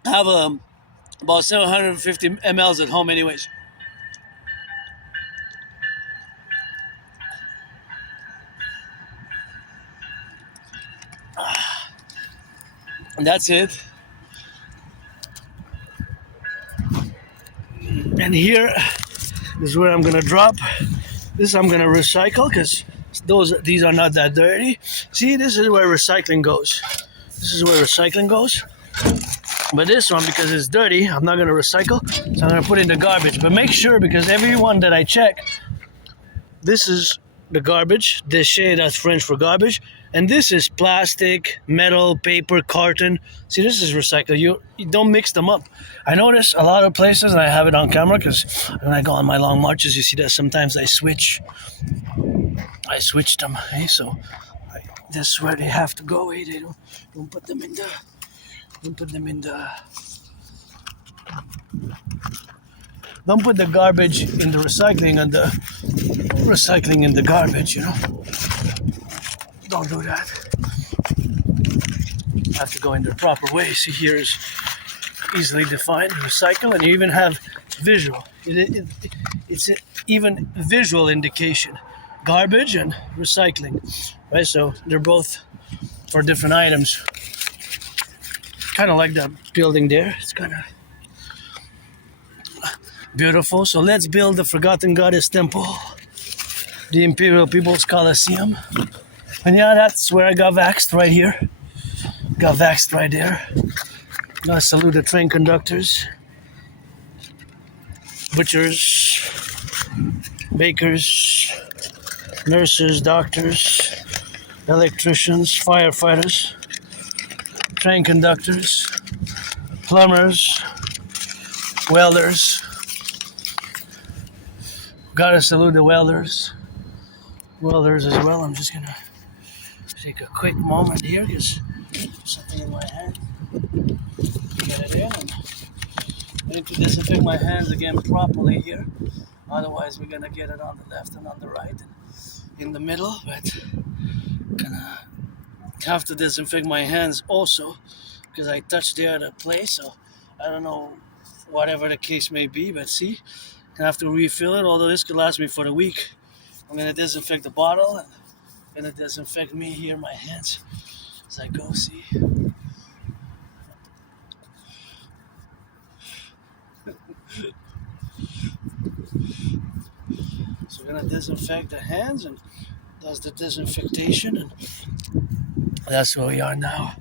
I have about 750 mLs at home anyways. And that's it. And here is where I'm gonna drop. This I'm gonna recycle because these are not that dirty. See, this is where recycling goes. But this one, because it's dirty, I'm not gonna recycle, so I'm gonna put it in the garbage. But make sure, because every one that I check, this is the garbage. Déchet, that's French for garbage. And this is plastic, metal, paper, carton. See, this is recycled. You don't mix them up. I notice a lot of places, and I have it on camera because when I go on my long marches, you see that sometimes I switch them. Hey, so this is where they have to go. Hey, they don't put them in the. Don't put the garbage in the recycling and the recycling in the garbage, you know. Don't do that. Have to go in the proper way. See, here is easily defined, recycle, and you even have visual. It's even visual indication. Garbage and recycling, right? So they're both for different items. Kind of like that building there. It's kind of beautiful. So let's build the Forgotten Goddess Temple, the Imperial People's Coliseum. And yeah, that's where I got vaxxed, right here. Got vaxxed right there. Gotta salute the train conductors, butchers, bakers, nurses, doctors, electricians, firefighters, train conductors, plumbers, welders. Gotta salute the welders as well. I'm just gonna take a quick moment here because something in my hand. Get it in. And I need to disinfect my hands again properly here. Otherwise, we're gonna get it on the left and on the right, and in the middle. But gonna have to disinfect my hands also because I touched the other place. So I don't know, whatever the case may be. But see, I have to refill it, although this could last me for the week. I'm gonna disinfect the bottle and gonna disinfect me here, my hands, as I go, see. So we're gonna disinfect the hands and does the disinfectation, and that's where we are now.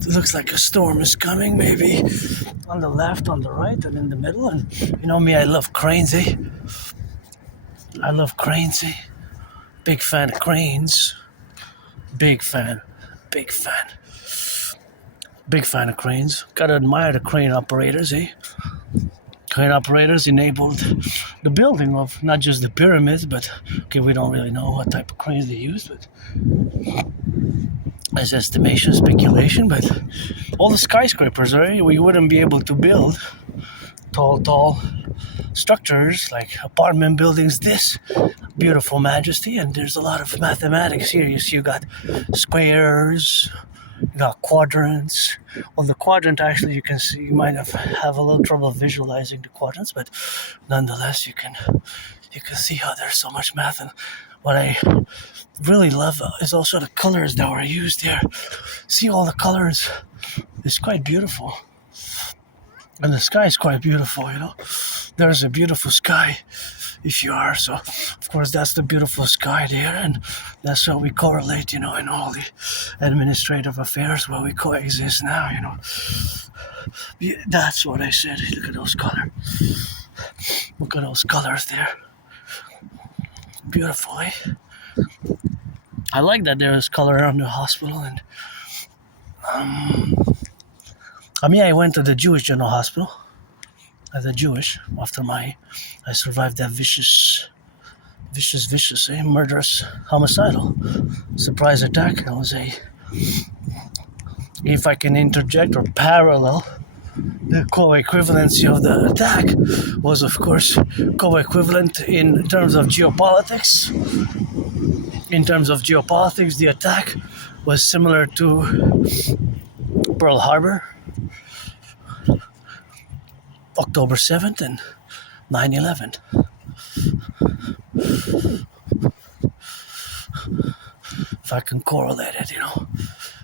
It looks like a storm is coming, maybe on the left, on the right, and in the middle. And you know me, I love cranes, eh? I love cranes, eh? Big fan of cranes. Big fan. Big fan. Big fan of cranes. Gotta admire the crane operators, eh? Crane operators enabled the building of not just the pyramids, but okay, we don't really know what type of cranes they used, but as estimation, speculation, but all the skyscrapers, right? We wouldn't be able to build tall structures like apartment buildings, this beautiful majesty, and there's a lot of mathematics here. You got squares, you got quadrants. Well, the quadrant, actually, you can see, you might have a little trouble visualizing the quadrants, but nonetheless, you can see how there's so much math. And what I really love is also the colors that were used here. See all the colors. It's quite beautiful. And the sky is quite beautiful, you know. There's a beautiful sky if you are. So, of course, that's the beautiful sky there. And that's how we correlate, you know, in all the administrative affairs where we coexist now, you know. That's what I said. Look at those colors. Look at those colors there. Beautiful, eh? I like that there is color around the hospital. And I went to the Jewish General Hospital as a Jewish after I survived that vicious, murderous, homicidal surprise attack. It was if I can interject or parallel, the co-equivalency of the attack was, of course, co-equivalent in terms of geopolitics. In terms of geopolitics, the attack was similar to Pearl Harbor, October 7th, and 9/11. If I can correlate it, you know,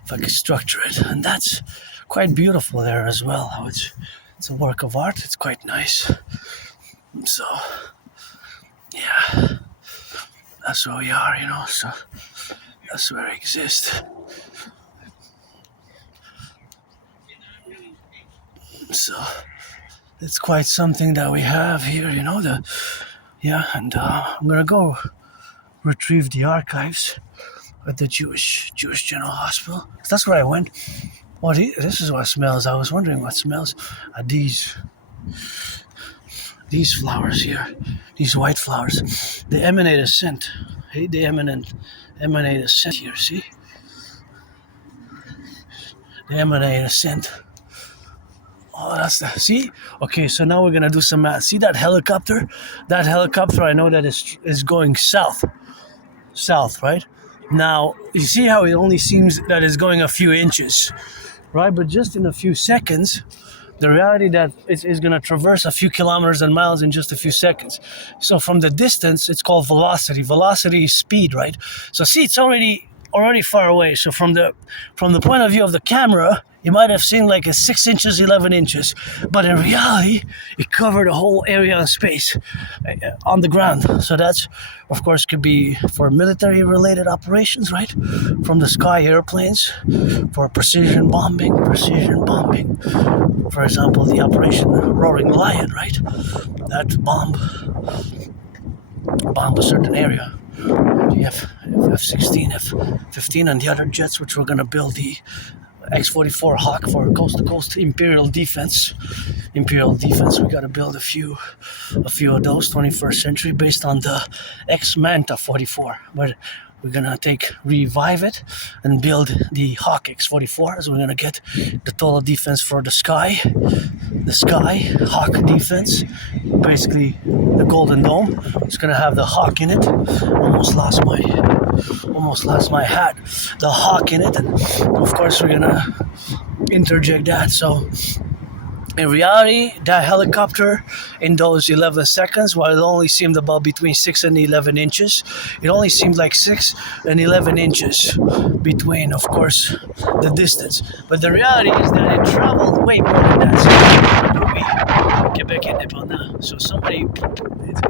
if I can structure it. And that's quite beautiful there as well. How it's a work of art. It's quite nice. So, yeah, that's where we are, you know. So that's where I exist. So it's quite something that we have here, you know. And I'm gonna go retrieve the archives at the Jewish General Hospital. That's where I went. Well, this is what smells. I was wondering what smells. These flowers here, these white flowers, they emanate a scent. Hey, they emanate a scent here. See, they emanate a scent. Oh, that's the, see? Okay, so now we're gonna do some math. See that helicopter? That helicopter, I know that is going south. South, right? Now, you see how it only seems that it's going a few inches, right? But just in a few seconds, the reality that it's gonna traverse a few kilometers and miles in just a few seconds. So from the distance, it's called velocity. Velocity is speed, right? So see, it's already far away. So from the point of view of the camera, you might have seen like a 6 inches, 11 inches, but in reality, it covered a whole area of space on the ground. So that's, of course, could be for military-related operations, right? From the sky, airplanes, for precision bombing. For example, the Operation Roaring Lion, right? That bomb a certain area. The F-16, F-15, and the other jets, which we're going to build the X-44 Hawk for coast-to-coast Imperial defense. We got to build a few of those 21st century based on the X-Manta 44. But we're going to revive it and build the Hawk X-44. So we're going to get the total defense for the sky, Hawk defense, basically the Golden Dome. It's going to have the Hawk in it. Almost lost my hat. The Hawk in it, and of course we're going to interject that. So In reality, that helicopter in those 11 seconds, while it only seemed about between 6 and 11 inches, it only seemed like 6 and 11 inches between, of course, the distance. But the reality is that it traveled way more than that. So, Quebec indépendant. So somebody,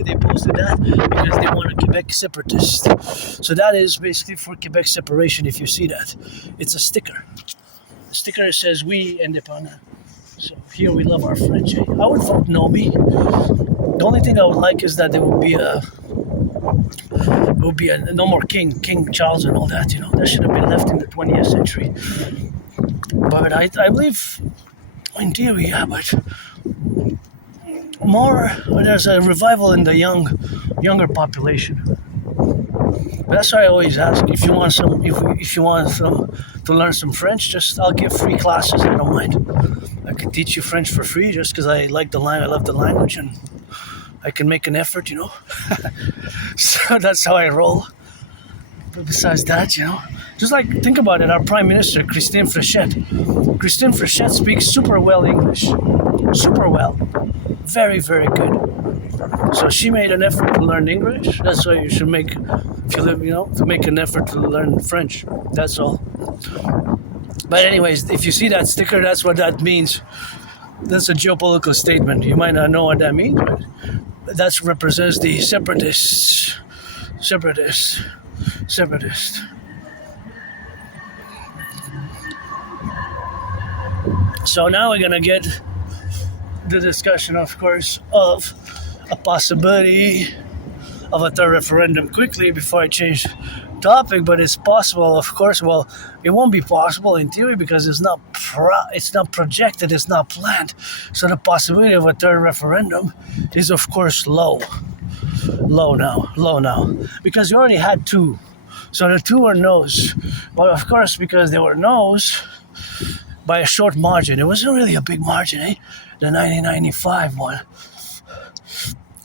they posted that because they want a Quebec separatist. So that is basically for Quebec separation, if you see that. It's a sticker. The sticker says, we indépendant. So here we love our French. I would vote no. The only thing I would like is that there would be no more King Charles and all that. That should have been left in the 20th century. But I believe, in theory, yeah. But more, there's a revival in the younger population. But that's why I always ask, if you want to learn some French, I'll give free classes. I don't mind. I could teach you French for free just because I love the language, and I can make an effort, So that's how I roll. But besides that, just think about it. Our Prime Minister, Christine Fréchette speaks super well English. Super well. Very, very good. So she made an effort to learn English. That's why you should make, if you live, to make an effort to learn French. That's all. But anyways, if you see that sticker, that's what that means. That's a geopolitical statement. You might not know what that means, but that represents the separatists. So now we're going to get the discussion, of course, of a possibility of a third referendum quickly before I change topic. But it's possible, of course. Well, it won't be possible in theory because it's not projected, it's not planned. So the possibility of a third referendum is, of course, low now, because you already had two. So the two were no's. Well, of course, because they were no's by a short margin. It wasn't really a big margin, The 1995 one.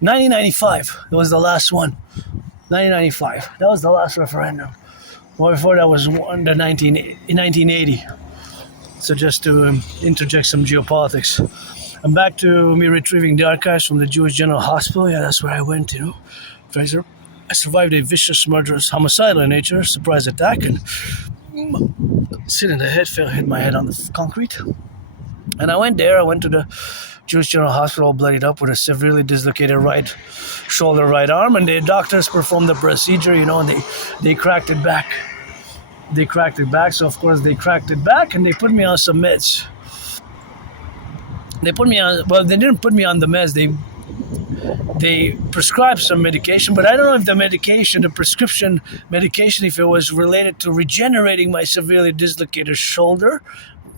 1995, it was the last one. 1995, that was the last referendum. Well, before that was in 1980. So just to interject some geopolitics. I'm back to me retrieving the archives from the Jewish General Hospital. Yeah, that's where I went to. I survived a vicious, murderous, homicidal in nature surprise attack, and hit in the head, hit my head on the concrete. And I went to the Jewish General Hospital, bloodied up with a severely dislocated right shoulder, right arm, and the doctors performed the procedure, and they cracked it back. So of course they cracked it back, and they put me on some meds. They didn't put me on the meds. They prescribed some medication, but I don't know if the prescription medication, if it was related to regenerating my severely dislocated shoulder,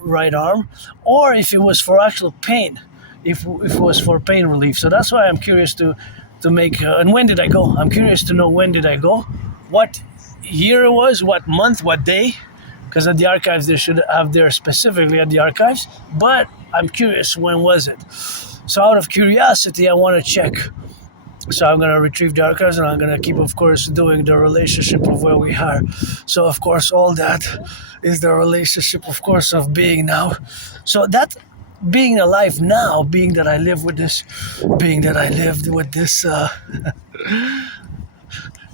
right arm, or if it was for actual pain, if it was for pain relief. So that's why I'm curious to make, and when did I go? I'm curious to know when did I go, what year it was, what month, what day, because at the archives, they should have there specifically at the archives, but I'm curious, when was it? So out of curiosity, I want to check. So I'm going to retrieve the archives, and I'm going to keep, of course, doing the relationship of where we are. So, of course, all that is the relationship, of course, of being now. So that being alive now, being that I lived with this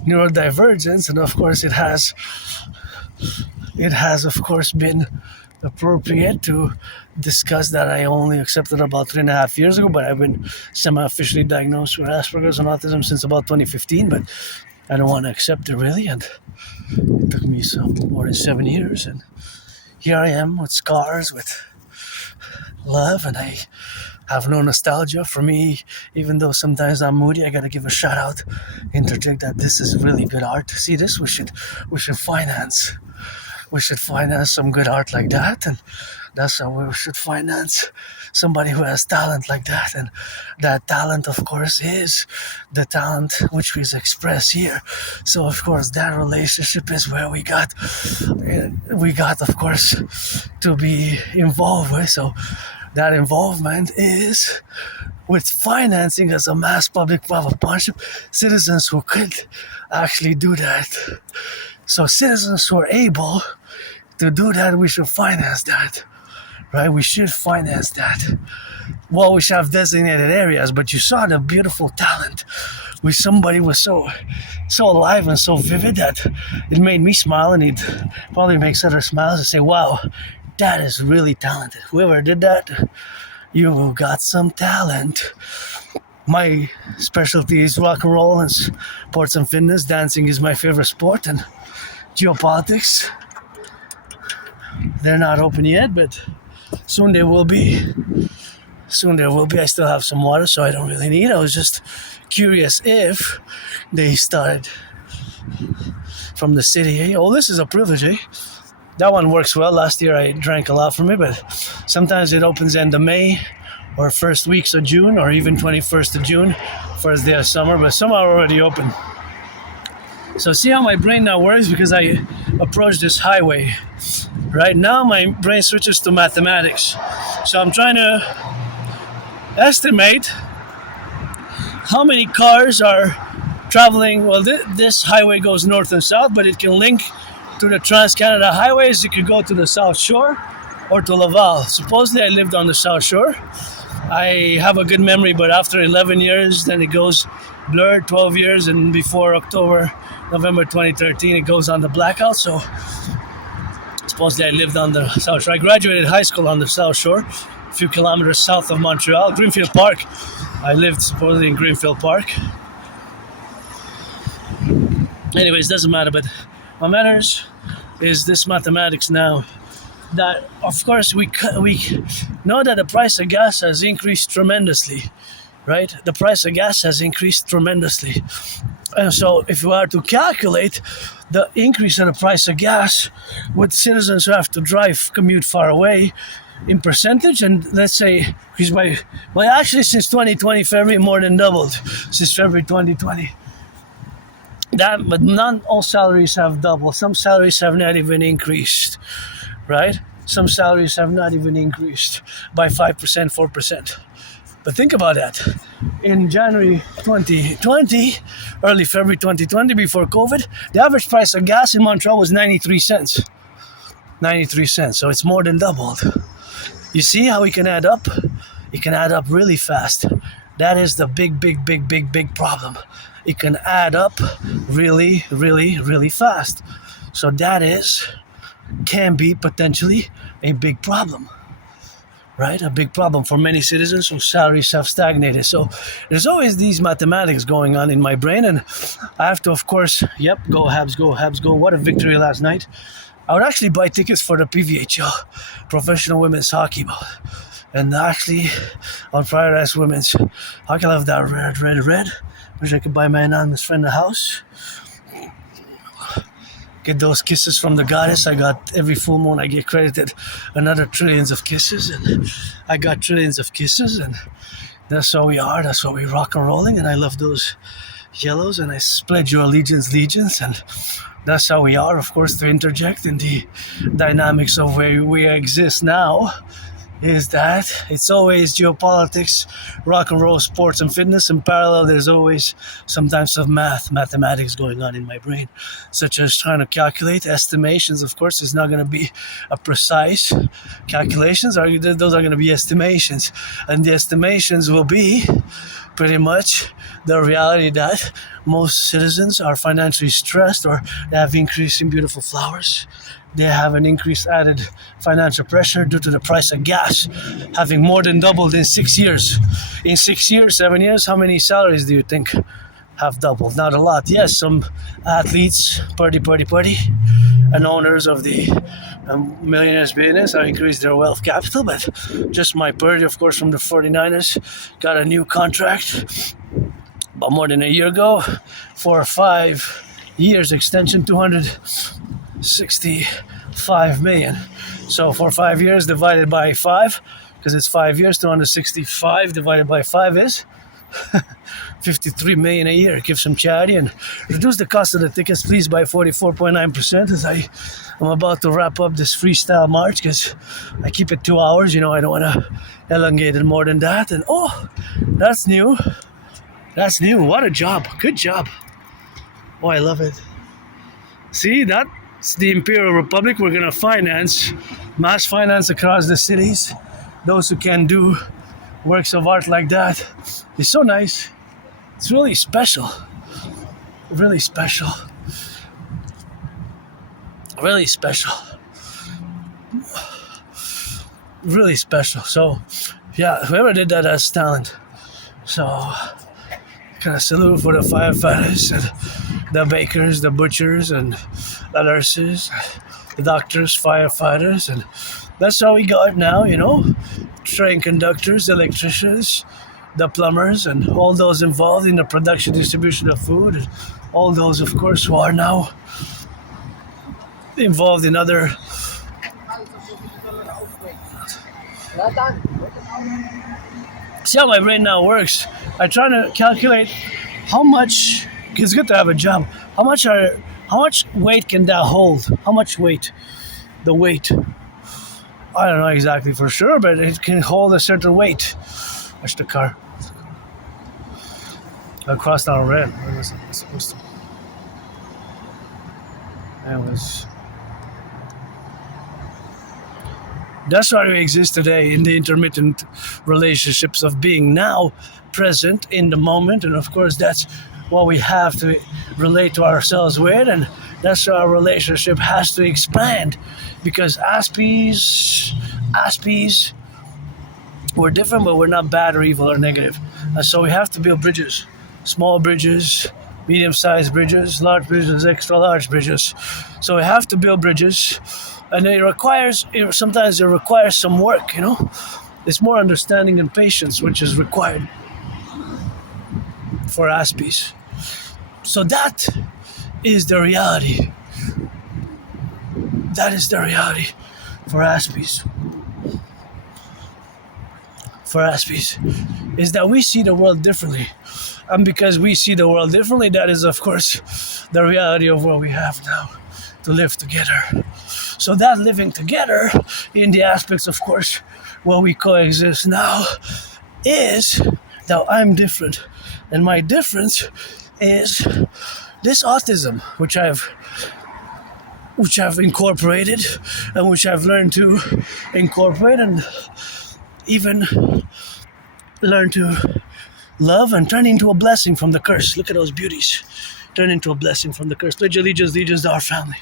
neurodivergence, and of course it has, of course, been appropriate to discuss that I only accepted about 3.5 years ago, but I've been semi-officially diagnosed with Asperger's and autism since about 2015, but I don't want to accept it really, and it took me more than 7 years, and here I am with scars, with love, and I have no nostalgia. For me, even though sometimes I'm moody, I gotta give a shout out, interject that this is really good art. See this? We should finance. We should finance some good art like that, and that's how we should finance somebody who has talent like that. And that talent, of course, is the talent which is expressed here. So, of course, that relationship is where we got, of course, to be involved with. So that involvement is with financing as a mass public-private partnership, citizens who could actually do that. So citizens who are able to do that, we should finance that. right? We should finance that. Well, we should have designated areas, but you saw the beautiful talent. Somebody was so alive and so vivid that it made me smile, and it probably makes others smile and say, wow, that is really talented. Whoever did that, you got some talent. My specialty is rock and roll and sports and fitness. Dancing is my favorite sport, and geopolitics. They're not open yet, but soon they will be. I still have some water, so I don't really need it. I was just curious if they started from the city. Oh, this is a privilege, eh? That one works well. Last year I drank a lot from it, but sometimes it opens end of May or first weeks of June or even 21st of June, first day of summer, but some are already open. So see how my brain now works because I approach this highway. Right now my brain switches to mathematics. So I'm trying to estimate how many cars are traveling. Well, this highway goes north and south, but it can link to the Trans-Canada highways. You could go to the South Shore or to Laval. Supposedly I lived on the South Shore. I have a good memory, but after 11 years, then it goes blurred, 12 years, and before November 2013, it goes on the blackout. So supposedly I lived on the South Shore. I graduated high school on the South Shore, a few kilometers south of Montreal, Greenfield Park. I lived supposedly in Greenfield Park. Anyways, doesn't matter, but what matters is this mathematics now. That, of course, we know that the price of gas has increased tremendously, right? The price of gas has increased tremendously. And so if we are to calculate the increase in the price of gas with citizens who have to commute far away in percentage, and let's say, actually since 2020, February more than doubled, since February 2020. But not all salaries have doubled. Some salaries have not even increased, right? Some salaries have not even increased by 5%, 4%. But think about that. In January 2020, early February 2020, before COVID, the average price of gas in Montreal was 93 cents. 93 cents, so it's more than doubled. You see how it can add up? It can add up really fast. That is the big problem. It can add up really, really, really fast. So can be potentially a big problem, right? A big problem for many citizens whose salaries have stagnated. So there's always these mathematics going on in my brain, and I have to, of course, go Habs, go. What a victory last night. I would actually buy tickets for the PVHL, Professional Women's Hockey. And actually, on prioritize women's hockey. I love that red. Wish I could buy my anonymous friend a house. Get those kisses from the goddess. I got every full moon. I get credited another trillions of kisses, and I got trillions of kisses, and that's how we are. That's how we rock and rolling. And I love those yellows, and I split your legions, and that's how we are. Of course, to interject in the dynamics of where we exist now, is that it's always geopolitics, rock and roll, sports and fitness. In parallel, there's always some types of mathematics going on in my brain, such as trying to calculate estimations. Of course, it's not going to be a precise calculations. Those are going to be estimations, and the estimations will be pretty much the reality that most citizens are financially stressed, or they have increasing beautiful flowers. They have an increased added financial pressure due to the price of gas having more than doubled in 6 years. In 6 years, 7 years, how many salaries do you think have doubled? Not a lot. Yes, some athletes, party, and owners of the millionaires' business have increased their wealth capital, but just my party, of course, from the 49ers, got a new contract about more than a year ago for 5 years extension, 265 million. So for 5 years divided by 5, because it's 5 years, 265 divided by 5 is 53 million a year. Give some charity and reduce the cost of the tickets, please, by 44.9%, as I am about to wrap up this freestyle march, because I keep it 2 hours. I don't want to elongate it more than that. And that's new. What a job. Good job. I love it. See, that the Imperial Republic. We're gonna finance, mass finance across the cities. Those who can do works of art like that. It's so nice. It's really special. Really special. Really special. Really special. So, yeah, whoever did that has talent. So, kind of salute for the firefighters and the bakers, the butchers, and the nurses, the doctors, firefighters, and that's how we got now, you know, train conductors, electricians, the plumbers, and all those involved in the production, distribution of food, and all those, of course, who are now involved in other. See how my brain now works. I try to calculate how much. It's good to have a job. How much weight can that hold? How much weight? The weight. I don't know exactly for sure, but it can hold a certain weight. Watch the car. I crossed out red. Where was it supposed to? That was. That's why we exist today in the intermittent relationships of being now present in the moment. And of course, that's what we have to relate to ourselves with. And that's why our relationship has to expand. Because Aspies, we're different, but we're not bad or evil or negative. And so we have to build bridges. Small bridges, medium-sized bridges, large bridges, extra large bridges. So we have to build bridges. And sometimes it requires some work, you know. It's more understanding and patience, which is required for Aspies. So that is the reality. That is the reality for Aspies. For Aspies, is that we see the world differently. And because we see the world differently, that is, of course, the reality of what we have now, to live together. So that living together in the aspects, of course, where we coexist now, is that I'm different. And my difference is this autism, which I've incorporated and which I've learned to incorporate and even learn to love and turn into a blessing from the curse. Look at those beauties. Turn into a blessing from the curse. Pledge allegiance to our family.